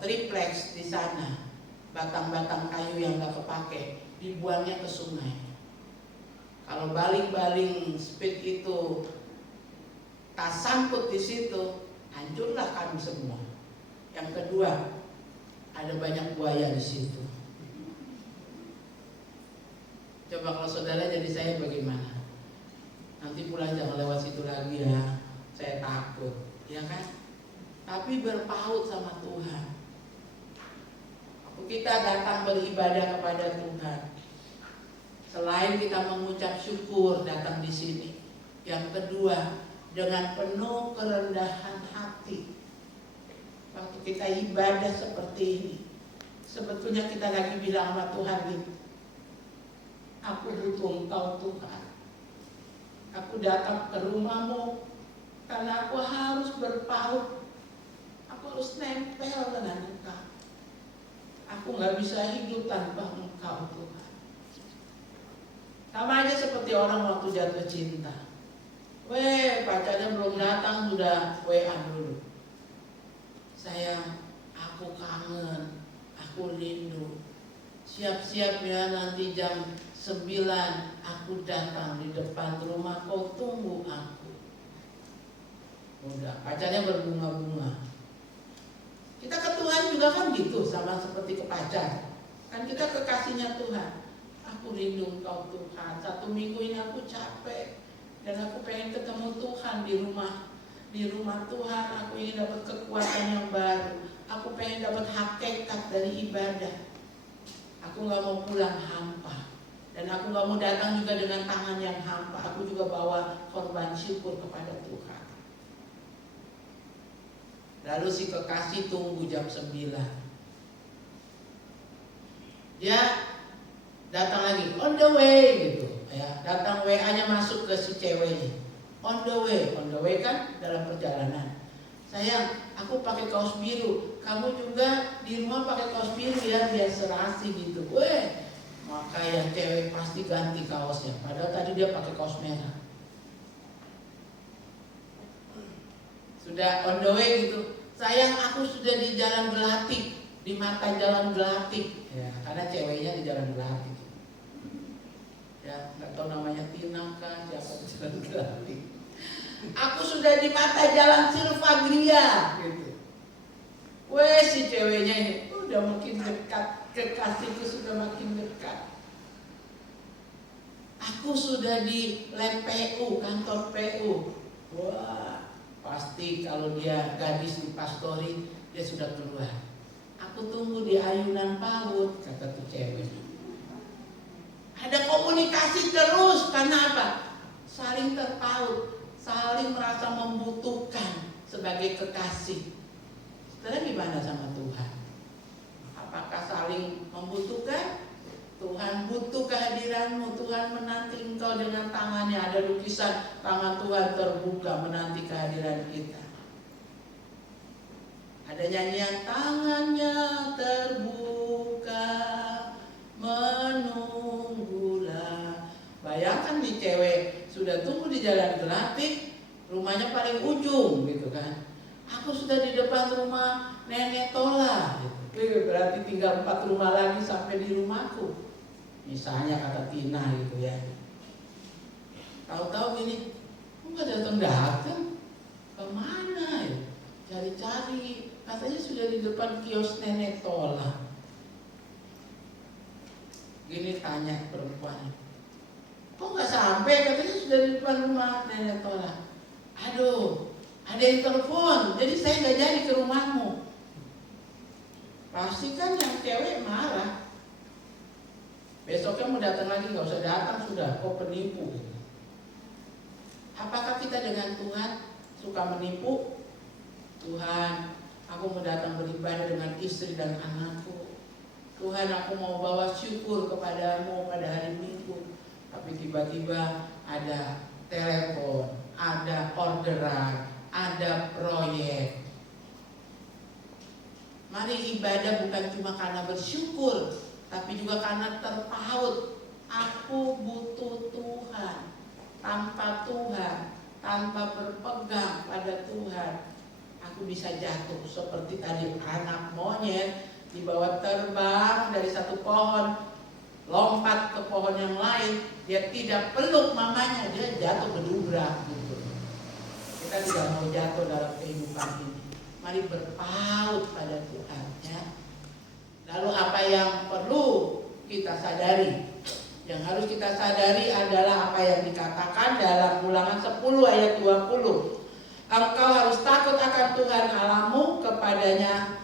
triplex di sana. Batang-batang kayu yang gak kepake dibuangnya ke sungai. Kalau baling-baling speed itu tak sangkut di situ, hancurlah kami semua. Yang kedua, ada banyak buaya di situ. Coba kalau saudara jadi saya bagaimana? Nanti pulang jangan lewat situ lagi ya. Saya takut, ya kan? Tapi berpaut sama Tuhan. Kita datang beribadah kepada Tuhan. Selain kita mengucap syukur datang di sini, yang kedua dengan penuh kerendahan hati. Waktu kita ibadah seperti ini, sebetulnya kita lagi bilang sama Tuhan gitu, aku butuh Engkau Tuhan. Aku datang ke rumah-Mu Karena aku harus berpaut, aku harus nempel dengan Engkau. Aku gak bisa hidup tanpa Engkau Tuhan. Sama aja seperti orang waktu jatuh cinta. Pacarnya belum datang sudah WA dulu. Sayang, aku kangen, aku rindu. Siap-siap ya, nanti jam 9 aku datang di depan rumah, kau tunggu aku. Udah, pacarnya berbunga-bunga. Kita ke Tuhan juga kan gitu, sama seperti ke pacar. Kan kita kekasihnya Tuhan. Aku rindu Engkau Tuhan. 1 minggu ini aku capek dan aku pengen ketemu Tuhan di rumah Tuhan. Aku ingin dapat kekuatan yang baru. Aku pengen dapat hakikat dari ibadah. Aku gak mau pulang hampa. Dan aku gak mau datang juga dengan tangan yang hampa. Aku juga bawa korban syukur kepada Tuhan. Lalu si kekasih tunggu jam 9. Dia datang lagi, on the way gitu. Ya, datang WA-nya masuk ke si ceweknya. On the way kan dalam perjalanan. Sayang, aku pakai kaos biru. Kamu juga di rumah pakai kaos biru ya, biar serasi gitu. Maka yang cewek pasti ganti kaosnya. Padahal tadi dia pakai kaos merah. Sudah on the way gitu. Sayang, aku sudah di jalan Gelatik, di mata jalan Gelatik. Ya, karena ceweknya di jalan Gelatik. Ya, nggak tahu namanya Tina kah, siapa di jalan Gelatik. Aku sudah di mata jalan Silvagria gitu. Si ceweknya ini udah makin dekat, kekasihku sudah makin dekat. Aku sudah di lab PU, kantor PU. Wah, pasti kalau dia gadis di pastori, dia sudah keluar. Aku tunggu di ayunan PAUD, kata tuh cewek. Ada komunikasi terus, karena apa? Saling terpaut, saling merasa membutuhkan sebagai kekasih. Setelah gimana sama Tuhan? Apakah saling membutuhkan? Tuhan butuh kehadiranmu. Tuhan menanti engkau dengan tangannya. Ada lukisan tangan Tuhan terbuka menanti kehadiran kita. Ada nyanyian, tangannya terbuka menunggulah. Bayangkan nih cewek sudah tunggu di jalan Gelatik, rumahnya paling ujung gitu kan. Aku sudah di depan rumah Nenek Tola gitu. Berarti tinggal 4 rumah lagi sampai di rumahku. Misalnya kata Tina gitu ya. Tahu-tahu gini, enggak datang-datang. Kemana ya? Cari-cari. Katanya sudah di depan kios Nenek Tola. Gini tanya perempuan, kok nggak sampai? Katanya sudah di depan rumah Nenek Tola. Aduh, ada yang telepon, jadi saya nggak jadi ke rumahmu. Pasti kan yang cewek marah. Besoknya mau datang lagi, nggak usah datang sudah, kok penipu. Apakah kita dengan Tuhan suka menipu? Tuhan, aku mau datang beribadah dengan istri dan anakku. Tuhan, aku mau bawa syukur kepadamu pada hari Minggu. Tapi tiba-tiba ada telepon, ada orderan, ada proyek. Mari ibadah bukan cuma karena bersyukur, tapi juga karena terpaut. Aku butuh Tuhan. Tanpa Tuhan, tanpa berpegang pada Tuhan, aku bisa jatuh seperti tadi anak monyet dibawa terbang dari satu pohon, lompat ke pohon yang lain, dia tidak peluk mamanya, dia jatuh berdubrak gitu. Kita tidak mau jatuh dalam kehidupan ini. Mari berpaut pada Tuhan ya. Lalu apa yang perlu kita sadari? Yang harus kita sadari adalah apa yang dikatakan dalam Ulangan 10 ayat 20. Engkau harus takut akan Tuhan Allahmu, kepadanya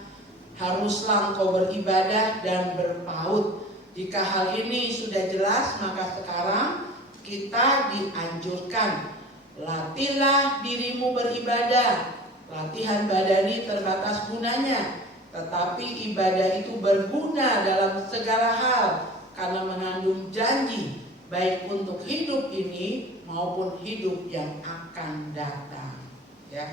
haruslah engkau beribadah dan berpaut. Jika hal ini sudah jelas, maka sekarang kita dianjurkan, latihlah dirimu beribadah. Latihan badani terbatas gunanya, tetapi ibadah itu berguna dalam segala hal, karena mengandung janji baik untuk hidup ini maupun hidup yang akan datang. Ya,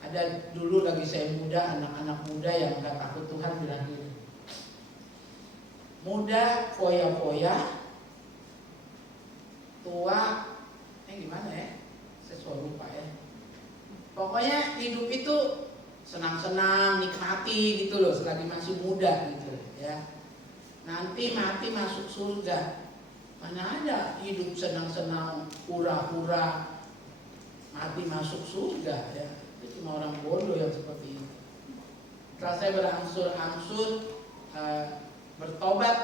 ada dulu lagi saya muda, anak-anak muda yang nggak takut Tuhan bilang gini, muda foya-foya, tua, gimana ya? Saya suka lupa ya. Pokoknya hidup itu senang-senang, nikmati gitu loh, selagi masih muda gitu ya. Nanti mati masuk surga. Mana ada hidup senang-senang, hura-hura, mati masuk surga ya. Itu cuma orang bodoh yang seperti itu. Setelah saya berangsur-angsur bertobat,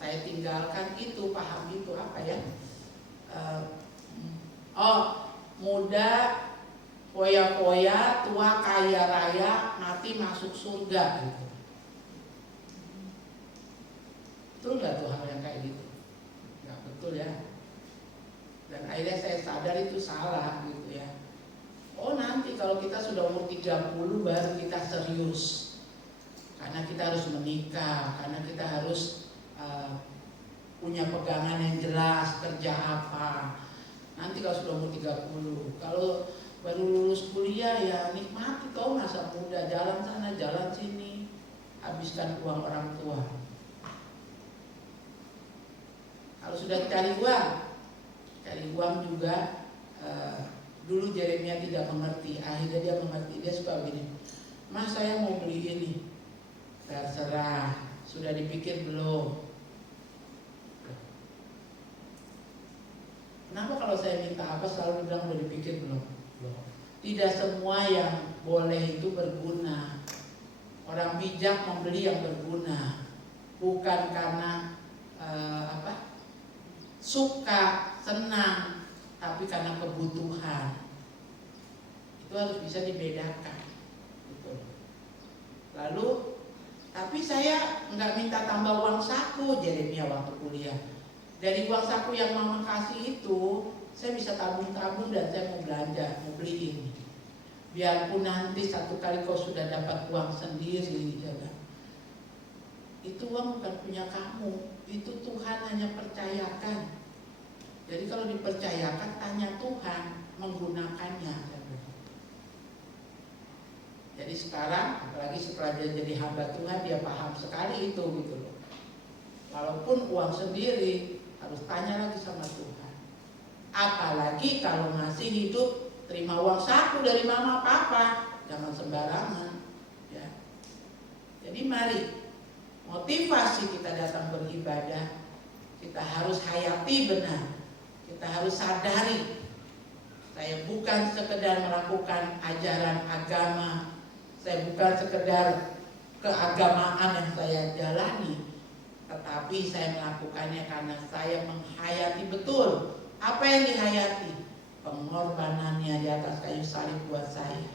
saya tinggalkan itu, paham itu apa ya? Muda foya-foya, tua kaya raya, mati masuk surga gitu. Betul nggak tuh hal yang kayak gitu? Nggak betul ya. Dan akhirnya saya sadar itu salah gitu ya. Oh, nanti kalau kita sudah umur 30 baru kita serius. Karena kita harus menikah, karena kita harus punya pegangan yang jelas, kerja apa. Nanti kalau sudah umur 30, kalau baru lulus kuliah ya nikmati kau masa muda, jalan sana, jalan sini, habiskan uang orang tua. Kalau sudah cari uang juga, dulu Yeremia tidak mengerti, akhirnya dia mengerti. Dia suka begini, Mas saya mau beli ini, terserah, sudah dipikir belum? Kenapa kalau saya minta apa selalu bilang udah dipikir belum? Tidak semua yang boleh itu berguna. Orang bijak membeli yang berguna, bukan karena suka, senang, tapi karena kebutuhan. Itu harus bisa dibedakan. Gitu. Lalu, tapi saya nggak minta tambah uang saku, Yeremia waktu kuliah. Dari uang saku yang mama kasih itu, saya bisa tabung-tabung dan saya mau belanja, mau beli ini. Biarpun nanti satu kali kau sudah dapat uang sendiri, ya kan? Itu uang bukan punya kamu, itu Tuhan hanya percayakan. Jadi kalau dipercayakan, tanya Tuhan menggunakannya. Jadi sekarang, apalagi setelah dia jadi hamba Tuhan, dia paham sekali itu gitu loh. Walaupun uang sendiri, harus tanya lagi sama Tuhan. Apalagi kalau masih hidup terima uang saku dari mama papa, jangan sembarangan ya. Jadi mari, motivasi kita datang beribadah, kita harus hayati benar. Kita harus sadari, saya bukan sekedar melakukan ajaran agama, saya bukan sekedar keagamaan yang saya jalani, tetapi saya melakukannya karena saya menghayati betul. Apa yang dihayati? Pengorbanannya di atas kayu salib buat saya,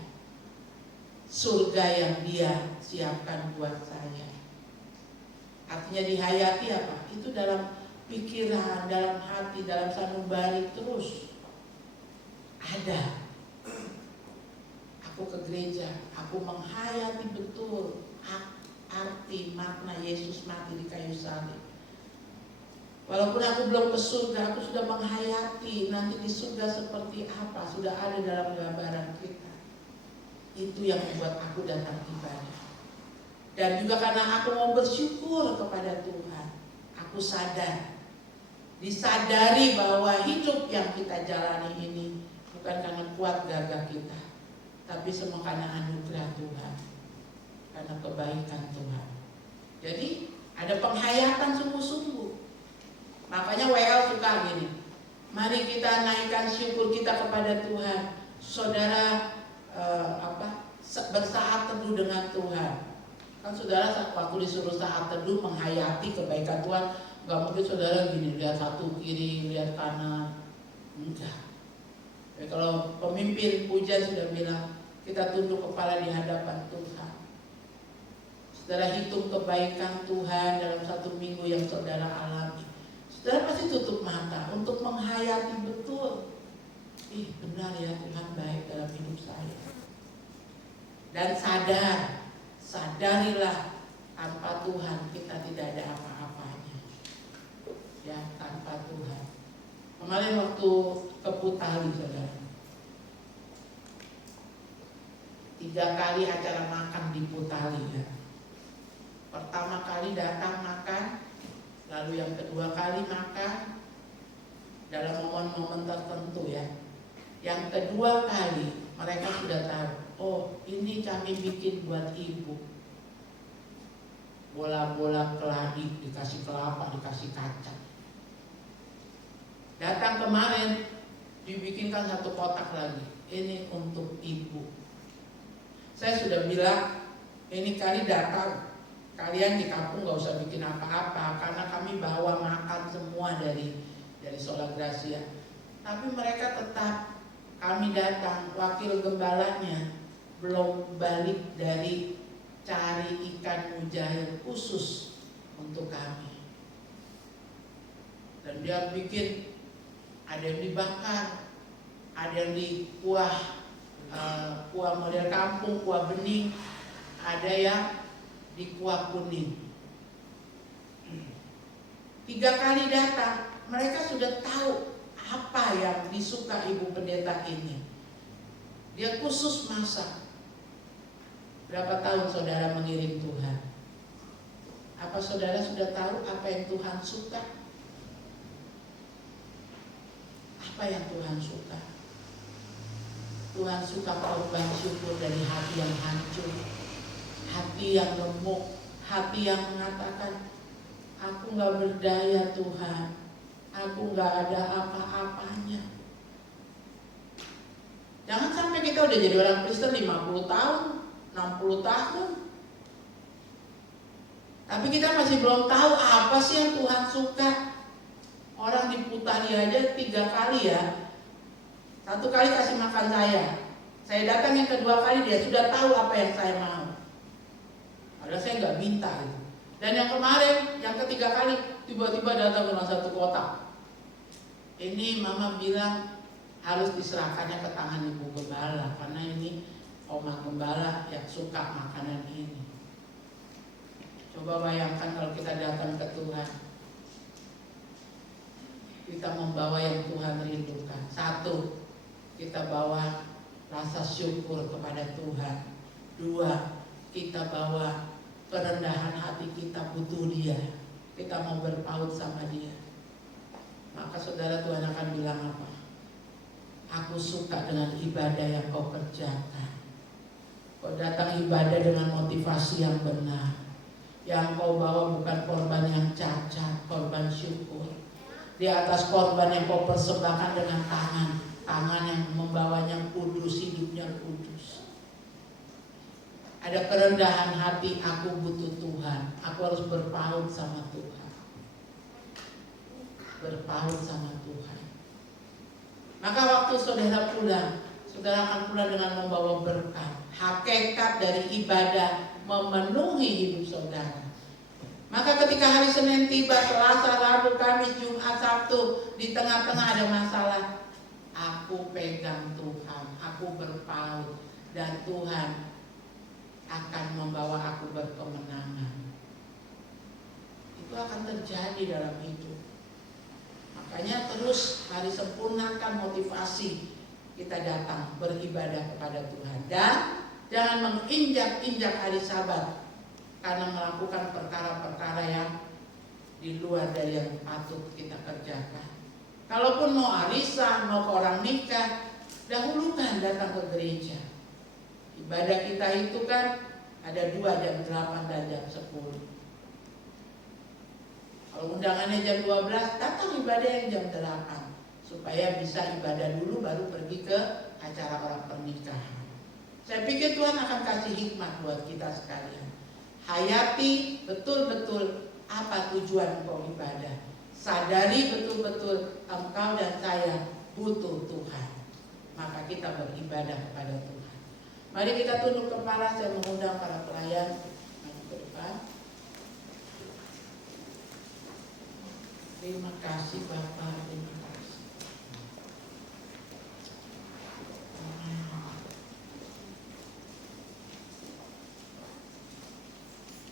surga yang dia siapkan buat saya. Artinya dihayati apa? Itu dalam pikiran, dalam hati, dalam sanubari terus ada. Aku ke gereja, aku menghayati betul arti makna Yesus mati di kayu salib. Walaupun aku belum ke surga, aku sudah menghayati nanti di surga seperti apa, sudah ada dalam gambaran kita. Itu yang membuat aku datang ibadah. Dan juga karena aku mau bersyukur kepada Tuhan, aku sadar, disadari bahwa hidup yang kita jalani ini bukan karena kuat gagah kita, tapi semua karena anugerah Tuhan, karena kebaikan Tuhan. Jadi ada penghayatan sungguh-sungguh. Makanya WL suka gini, mari kita naikkan syukur kita kepada Tuhan. Saudara bersaat teduh dengan Tuhan. Kan saudara waktu disuruh saat teduh menghayati kebaikan Tuhan, gak mungkin saudara gini, lihat satu kiri, lihat kanan. Enggak. Ya, kalau pemimpin pujian sudah bilang, kita tunduk kepala di hadapan Tuhan. Saudara hitung kebaikan Tuhan dalam satu minggu yang saudara alami. Saudara pasti tutup mata untuk menghayati betul. Benar ya, Tuhan baik dalam hidup saya. Dan sadarilah tanpa Tuhan kita tidak ada apa-apanya. Ya, tanpa Tuhan. Kemarin waktu ke Putali, saudara, 3 kali acara makan di Putali ya. Pertama kali datang makan, lalu yang kedua kali makan dalam momen-momen tertentu ya. Yang kedua kali mereka sudah tahu, oh ini kami bikin buat ibu. Bola-bola keladi, dikasih kelapa, dikasih kacang. Datang kemarin dibikinkan 1 kotak lagi, ini untuk ibu. Saya sudah bilang, ini kali datang, kalian di kampung gak usah bikin apa-apa, karena kami bawa makan semua dari Sola Gracia. Tapi mereka tetap, kami datang, wakil gembalanya belum balik dari cari ikan mujair khusus untuk kami. Dan dia bikin, ada yang dibakar, ada yang di kuah model kampung, kuah bening, ada yang di kuah kuning. 3 kali datang, mereka sudah tahu apa yang disuka ibu pendeta ini. Dia khusus masak. Berapa tahun saudara mengiring Tuhan? Apa saudara sudah tahu apa yang Tuhan suka? Apa yang Tuhan suka? Tuhan suka korban syukur dari hati yang hancur, hati yang lemuk, hati yang mengatakan, aku gak berdaya Tuhan, aku gak ada apa-apanya. Jangan sampai kita udah jadi orang Kristen 50 tahun, 60 tahun, tapi kita masih belum tahu apa sih yang Tuhan suka. Orang di Putali aja 3 kali ya. 1 kali kasih makan saya datang yang kedua kali dia sudah tahu apa yang saya mau. Padahal saya nggak minta itu. Dan yang kemarin, yang ketiga kali tiba-tiba datang dengan 1 kotak. Ini mama bilang harus diserahkannya ke tangan ibu gembala, karena ini oma gembala yang suka makanan ini. Coba bayangkan kalau kita datang ke Tuhan, kita membawa yang Tuhan rindukan. 1, kita bawa rasa syukur kepada Tuhan. 2, kita bawa kerendahan hati kita butuh Dia. Kita mau berpaut sama Dia. Maka saudara, Tuhan akan bilang apa? Aku suka dengan ibadah yang kau kerjakan. Kau datang ibadah dengan motivasi yang benar. Yang kau bawa bukan korban yang cacat, korban syukur. Di atas korban yang kau persembahkan dengan tangan yang membawanya kudus, hidupnya kudus. Ada kerendahan hati, aku butuh Tuhan. Aku harus berpaut sama Tuhan. Berpaut sama Tuhan. Maka waktu saudara pulang, saudara akan pulang dengan membawa berkat. Hakikat dari ibadah memenuhi hidup saudara. Maka ketika hari Senin tiba, Selasa, Rabu, Kamis, Jumat, Sabtu, di tengah-tengah ada masalah, aku pegang Tuhan, aku berpaut, dan Tuhan akan membawa aku berkemenangan. Itu akan terjadi dalam hidup. Makanya terus mari sempurnakan motivasi kita datang beribadah kepada Tuhan. Dan jangan menginjak-injak hari Sabat karena melakukan perkara-perkara yang di luar dari yang patut kita kerjakan. Kalaupun mau arisan, mau ke orang nikah, dahulukan datang ke gereja. Ibadah kita itu kan ada 2, jam 8 dan jam 10. Kalau undangannya jam 12, datang ibadah yang jam 8. Supaya bisa ibadah dulu baru pergi ke acara orang pernikahan. Saya pikir Tuhan akan kasih hikmat buat kita sekalian. Hayati betul-betul apa tujuan engkau ibadah. Sadari betul-betul engkau dan saya butuh Tuhan. Maka kita beribadah kepada Tuhan. Mari kita tunduk kepala, saya mengundang para pelayan ke depan. Terima kasih Bapak, terima kasih.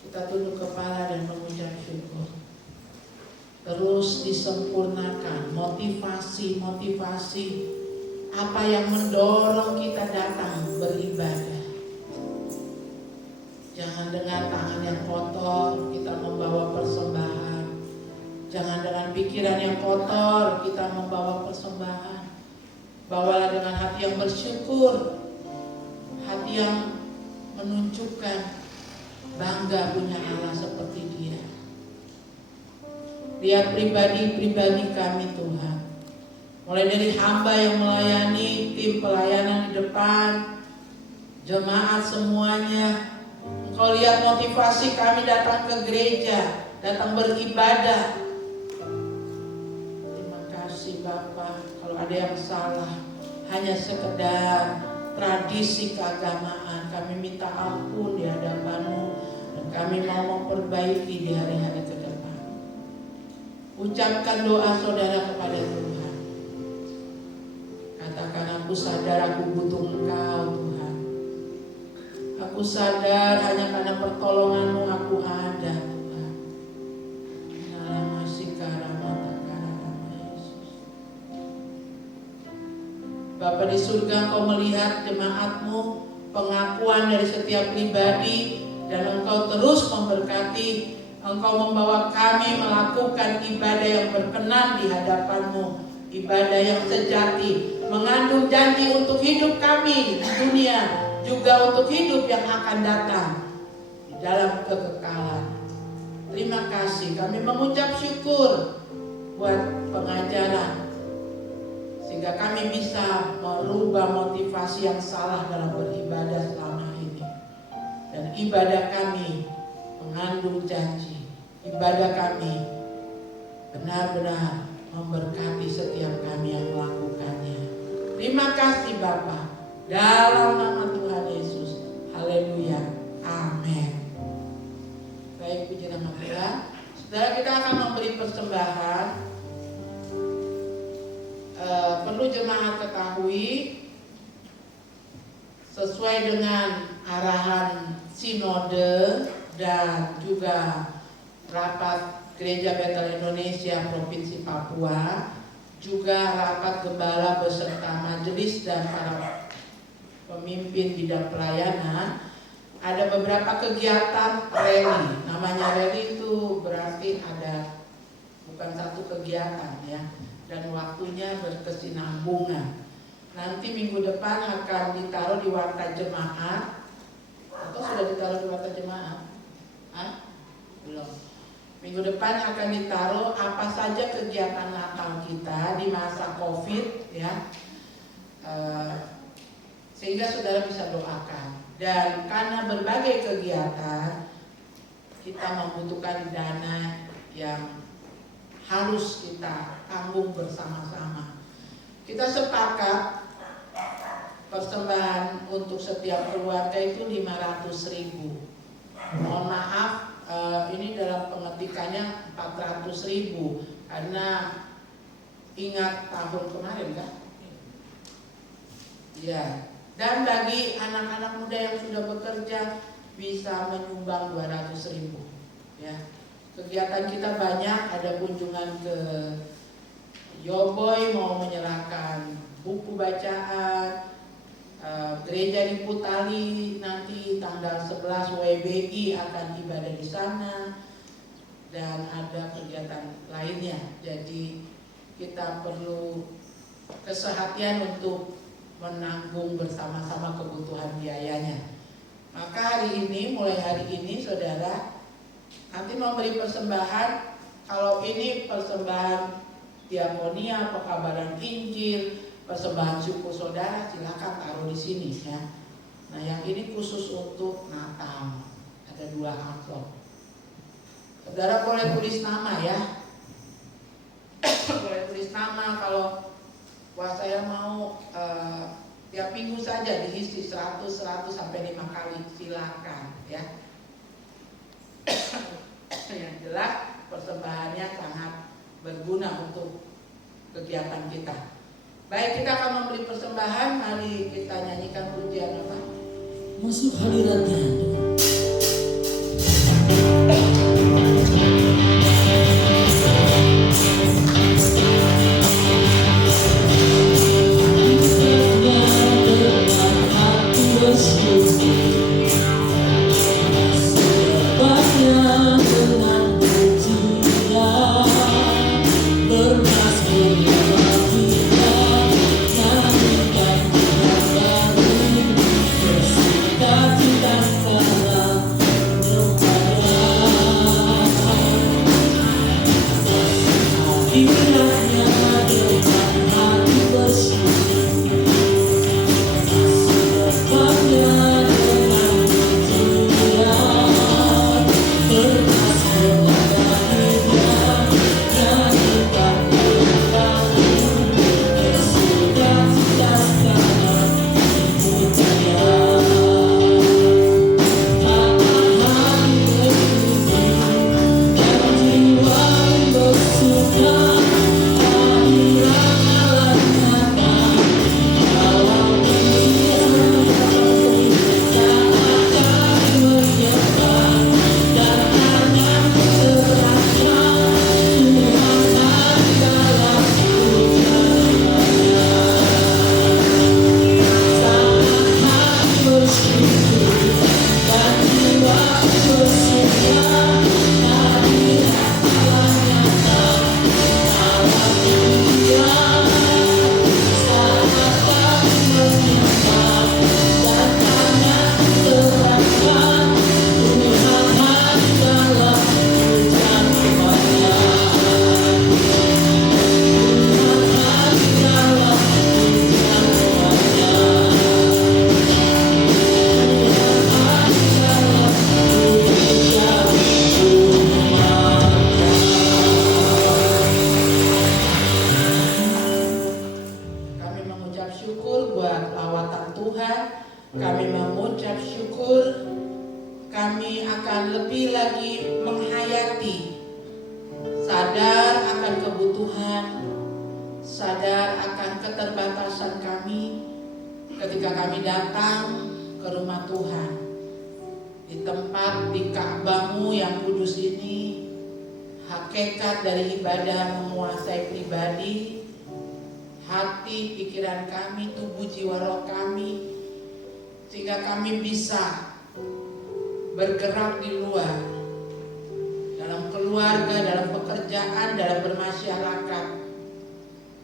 Kita tunduk kepala dan mengucap syukur. Terus disempurnakan motivasi apa yang mendorong kita datang beribadah. Jangan dengan tangan yang kotor kita membawa persembahan. Jangan dengan pikiran yang kotor kita membawa persembahan. Bawalah dengan hati yang bersyukur, hati yang menunjukkan bangga punya Allah seperti Dia. Lihat pribadi-pribadi kami Tuhan. Mulai dari hamba yang melayani, tim pelayanan di depan, jemaat semuanya. Engkau lihat motivasi kami datang ke gereja, datang beribadah. Terima kasih Bapak. Kalau ada yang salah, hanya sekedar tradisi keagamaan, kami minta ampun di hadapan-Mu dan kami mau memperbaiki di hari-hari ke depan. Ucapkan doa saudara kepada Tuhan. Katakan, aku sadar aku butuh Engkau Tuhan. Aku sadar hanya karena pertolongan-Mu aku ada Tuhan. Bapa di surga, Engkau melihat jemaat-Mu, pengakuan dari setiap pribadi, dan Engkau terus memberkati. Engkau membawa kami melakukan ibadah yang berkenan di hadapan-Mu, ibadah yang sejati, mengandung janji untuk hidup kami di dunia, juga untuk hidup yang akan datang di dalam kekekalan. Terima kasih, kami mengucap syukur buat pengajaran, sehingga kami bisa merubah motivasi yang salah dalam beribadah selama ini. Dan ibadah kami mengandung janji. Ibadah kami benar-benar memberkati setiap kami yang melakukannya. Terima kasih Bapa, dalam nama Tuhan Yesus. Haleluya. Amin. Baik, puji nama Tuhan. Saudara, kita akan memberi persembahan. Perlu jemaat ketahui, sesuai dengan arahan sinode dan juga rapat Gereja Betel Indonesia Provinsi Papua, juga rapat gembala beserta majelis dan para pemimpin bidang pelayanan, ada beberapa kegiatan rally. Namanya rally itu berarti ada bukan satu kegiatan ya, dan waktunya berkesinambungan. Nanti minggu depan akan ditaruh di warta jemaat. Atau sudah ditaruh di warta jemaat? Belum. Minggu depan akan ditaruh apa saja kegiatan Natal kita di masa COVID ya, sehingga saudara bisa doakan. Dan karena berbagai kegiatan, kita membutuhkan dana yang harus kita tanggung bersama-sama. Kita sepakat persembahan untuk setiap keluarga itu 500.000. Mohon maaf, ini dalam pengetikannya 400.000 karena ingat tahun kemarin kan? Ya. Dan bagi anak-anak muda yang sudah bekerja bisa menyumbang 200.000 ya. Kegiatan kita banyak, ada kunjungan ke Yoboy mau menyerahkan buku bacaan, gereja di Putali nanti tanggal 11 WBI akan ibadah di sana, dan ada kegiatan lainnya. Jadi kita perlu kesehatian untuk menanggung bersama-sama kebutuhan biayanya. Maka hari ini, mulai hari ini saudara nanti memberi persembahan. Kalau ini persembahan diakonia, pekabaran Injil, persembahan suku saudara, silakan taruh di sini ya. Nah, yang ini khusus untuk Natal. Ada 2 amplop. Saudara boleh tulis nama ya. Boleh tulis nama. Kalau wah saya mau tiap minggu saja diisi 100 sampai 5 kali, silakan ya. Yang jelas persembahannya sangat berguna untuk kegiatan kita. Baik, kita akan memberi persembahan. Mari kita nyanyikan pujian apa? Masuk hadiratnya Tuhan. Dengan hati bersyukur Kiranya dengan hati bersih selepasnya dengan pujian berkas kepada Dia yang kita berkati sudah jelaskan pujian tangan hati bersyukur dan jiwa bersuka hadirat Allah nyata dalam pujian saat kami menyembah dan hanya serahkan Tuhan adalah pujiannya saat hati bersyukur dan jiwa bersuka hadirat Allah nyata dalam pujian saat kami menyembah dan hanya serahkan Tuhan adalah pujian kepada Tuhan adalah pujian Kami mengucap syukur buat lawatan Tuhan. Kami mengucap syukur kami akan lebih lagi menghayati, sadar akan kebutuhan, sadar akan keterbatasan kami ketika kami datang ke rumah Tuhan. Di tempat di Ka'bah-Mu yang kudus ini, hakikat dari ibadah menguasai pribadi, hati, pikiran kami, tubuh, jiwa, roh kami, sehingga kami bisa bergerak di luar, dalam keluarga, dalam pekerjaan, dalam bermasyarakat,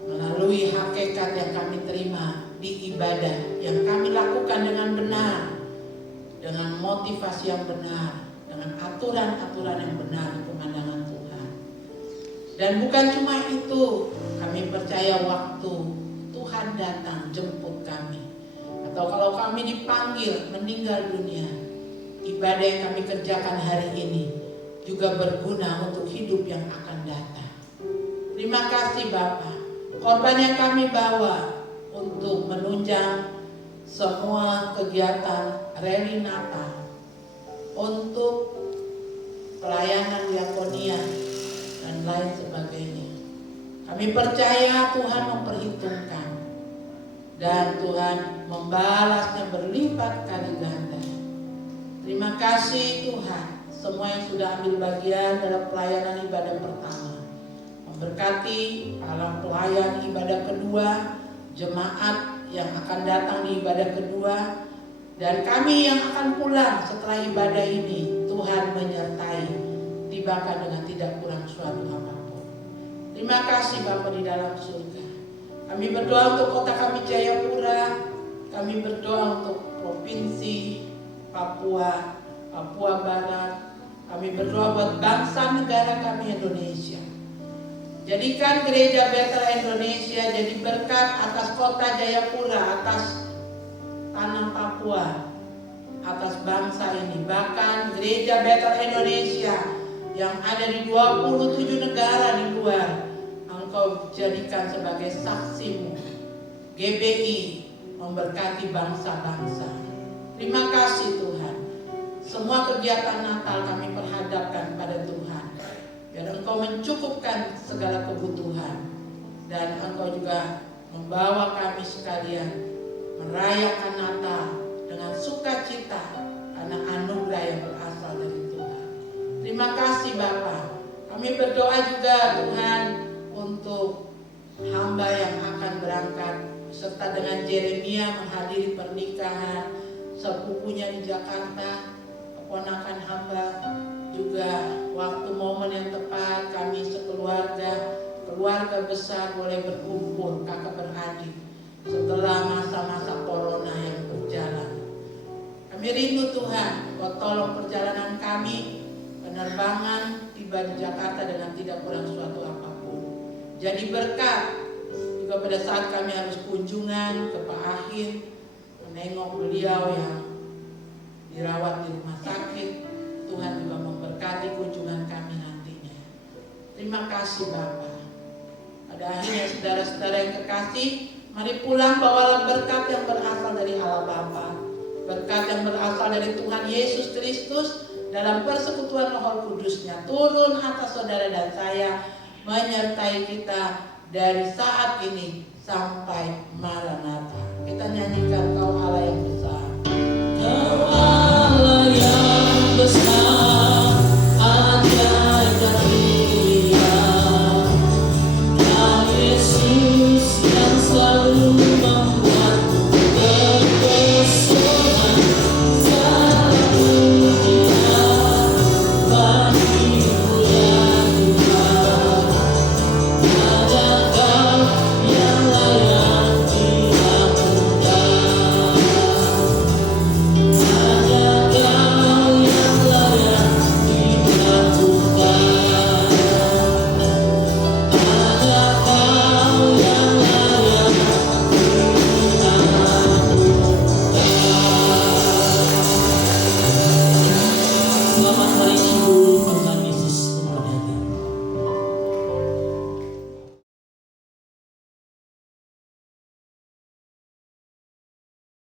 melalui hakikat yang kami terima di ibadah yang kami lakukan dengan benar, dengan motivasi yang benar, dengan aturan-aturan yang benar di pemandangan Tuhan. Dan bukan cuma itu, kami percaya waktu Tuhan datang jemput kami, atau kalau kami dipanggil meninggal dunia, ibadah yang kami kerjakan hari ini juga berguna untuk hidup yang akan datang. Terima kasih Bapa, korban yang kami bawa untuk menunjang semua kegiatan rally Natal, untuk pelayanan diakonia dan lain sebagainya. Kami percaya Tuhan memperhitungkan dan Tuhan membalasnya berlipat kali ganda. Terima kasih Tuhan, semua yang sudah ambil bagian dalam pelayanan ibadah pertama. Memberkati para pelayan ibadah kedua, jemaat yang akan datang di ibadah kedua, dan kami yang akan pulang setelah ibadah ini. Tuhan menyertai, tibakan dengan tidak kurang suatu apapun. Terima kasih Bapa di dalam surga. Kami berdoa untuk kota kami Jayapura, kami berdoa untuk provinsi Papua, Papua Barat, kami berdoa buat bangsa negara kami Indonesia. Jadikan gereja Bethel Indonesia jadi berkat atas kota Jayapura, atas tanah Papua, atas bangsa ini. Bahkan gereja Bethel Indonesia yang ada di 27 negara di luar, Engkau jadikan sebagai saksimu. GBI memberkati bangsa-bangsa. Terima kasih Tuhan. Semua kegiatan Natal kami perhadapkan pada Tuhan, biar Engkau mencukupkan segala kebutuhan, dan Engkau juga membawa kami sekalian merayakan Natal dengan sukacita karena anugerah yang berasal dari Tuhan. Terima kasih Bapa. Kami berdoa juga Tuhan untuk hamba yang akan berangkat, serta dengan Jeremia menghadiri pernikahan sepupunya di Jakarta, keponakan hamba. Juga waktu momen yang tepat kami sekeluarga, keluarga besar boleh berkumpul kakak beradik setelah masa-masa corona yang berjalan. Kami rindu Tuhan, Kau tolong perjalanan kami, penerbangan tiba di Jakarta dengan tidak kurang suatu apapun. jadi berkat juga pada saat kami harus kunjungan ke Pak Ahin, menengok beliau yang dirawat di rumah sakit. Tuhan juga memberkati kunjungan kami nantinya. Terima kasih Bapak. Pada akhirnya saudara-saudara yang kekasih, mari pulang bawalah berkat yang berasal dari Allah Bapa, berkat yang berasal dari Tuhan Yesus Kristus dalam persekutuan Roh Kudus-Nya turun atas saudara dan saya, menyertai kita dari saat ini sampai Maranatha. Kita nyanyikan Kau Allah yang besar. Kau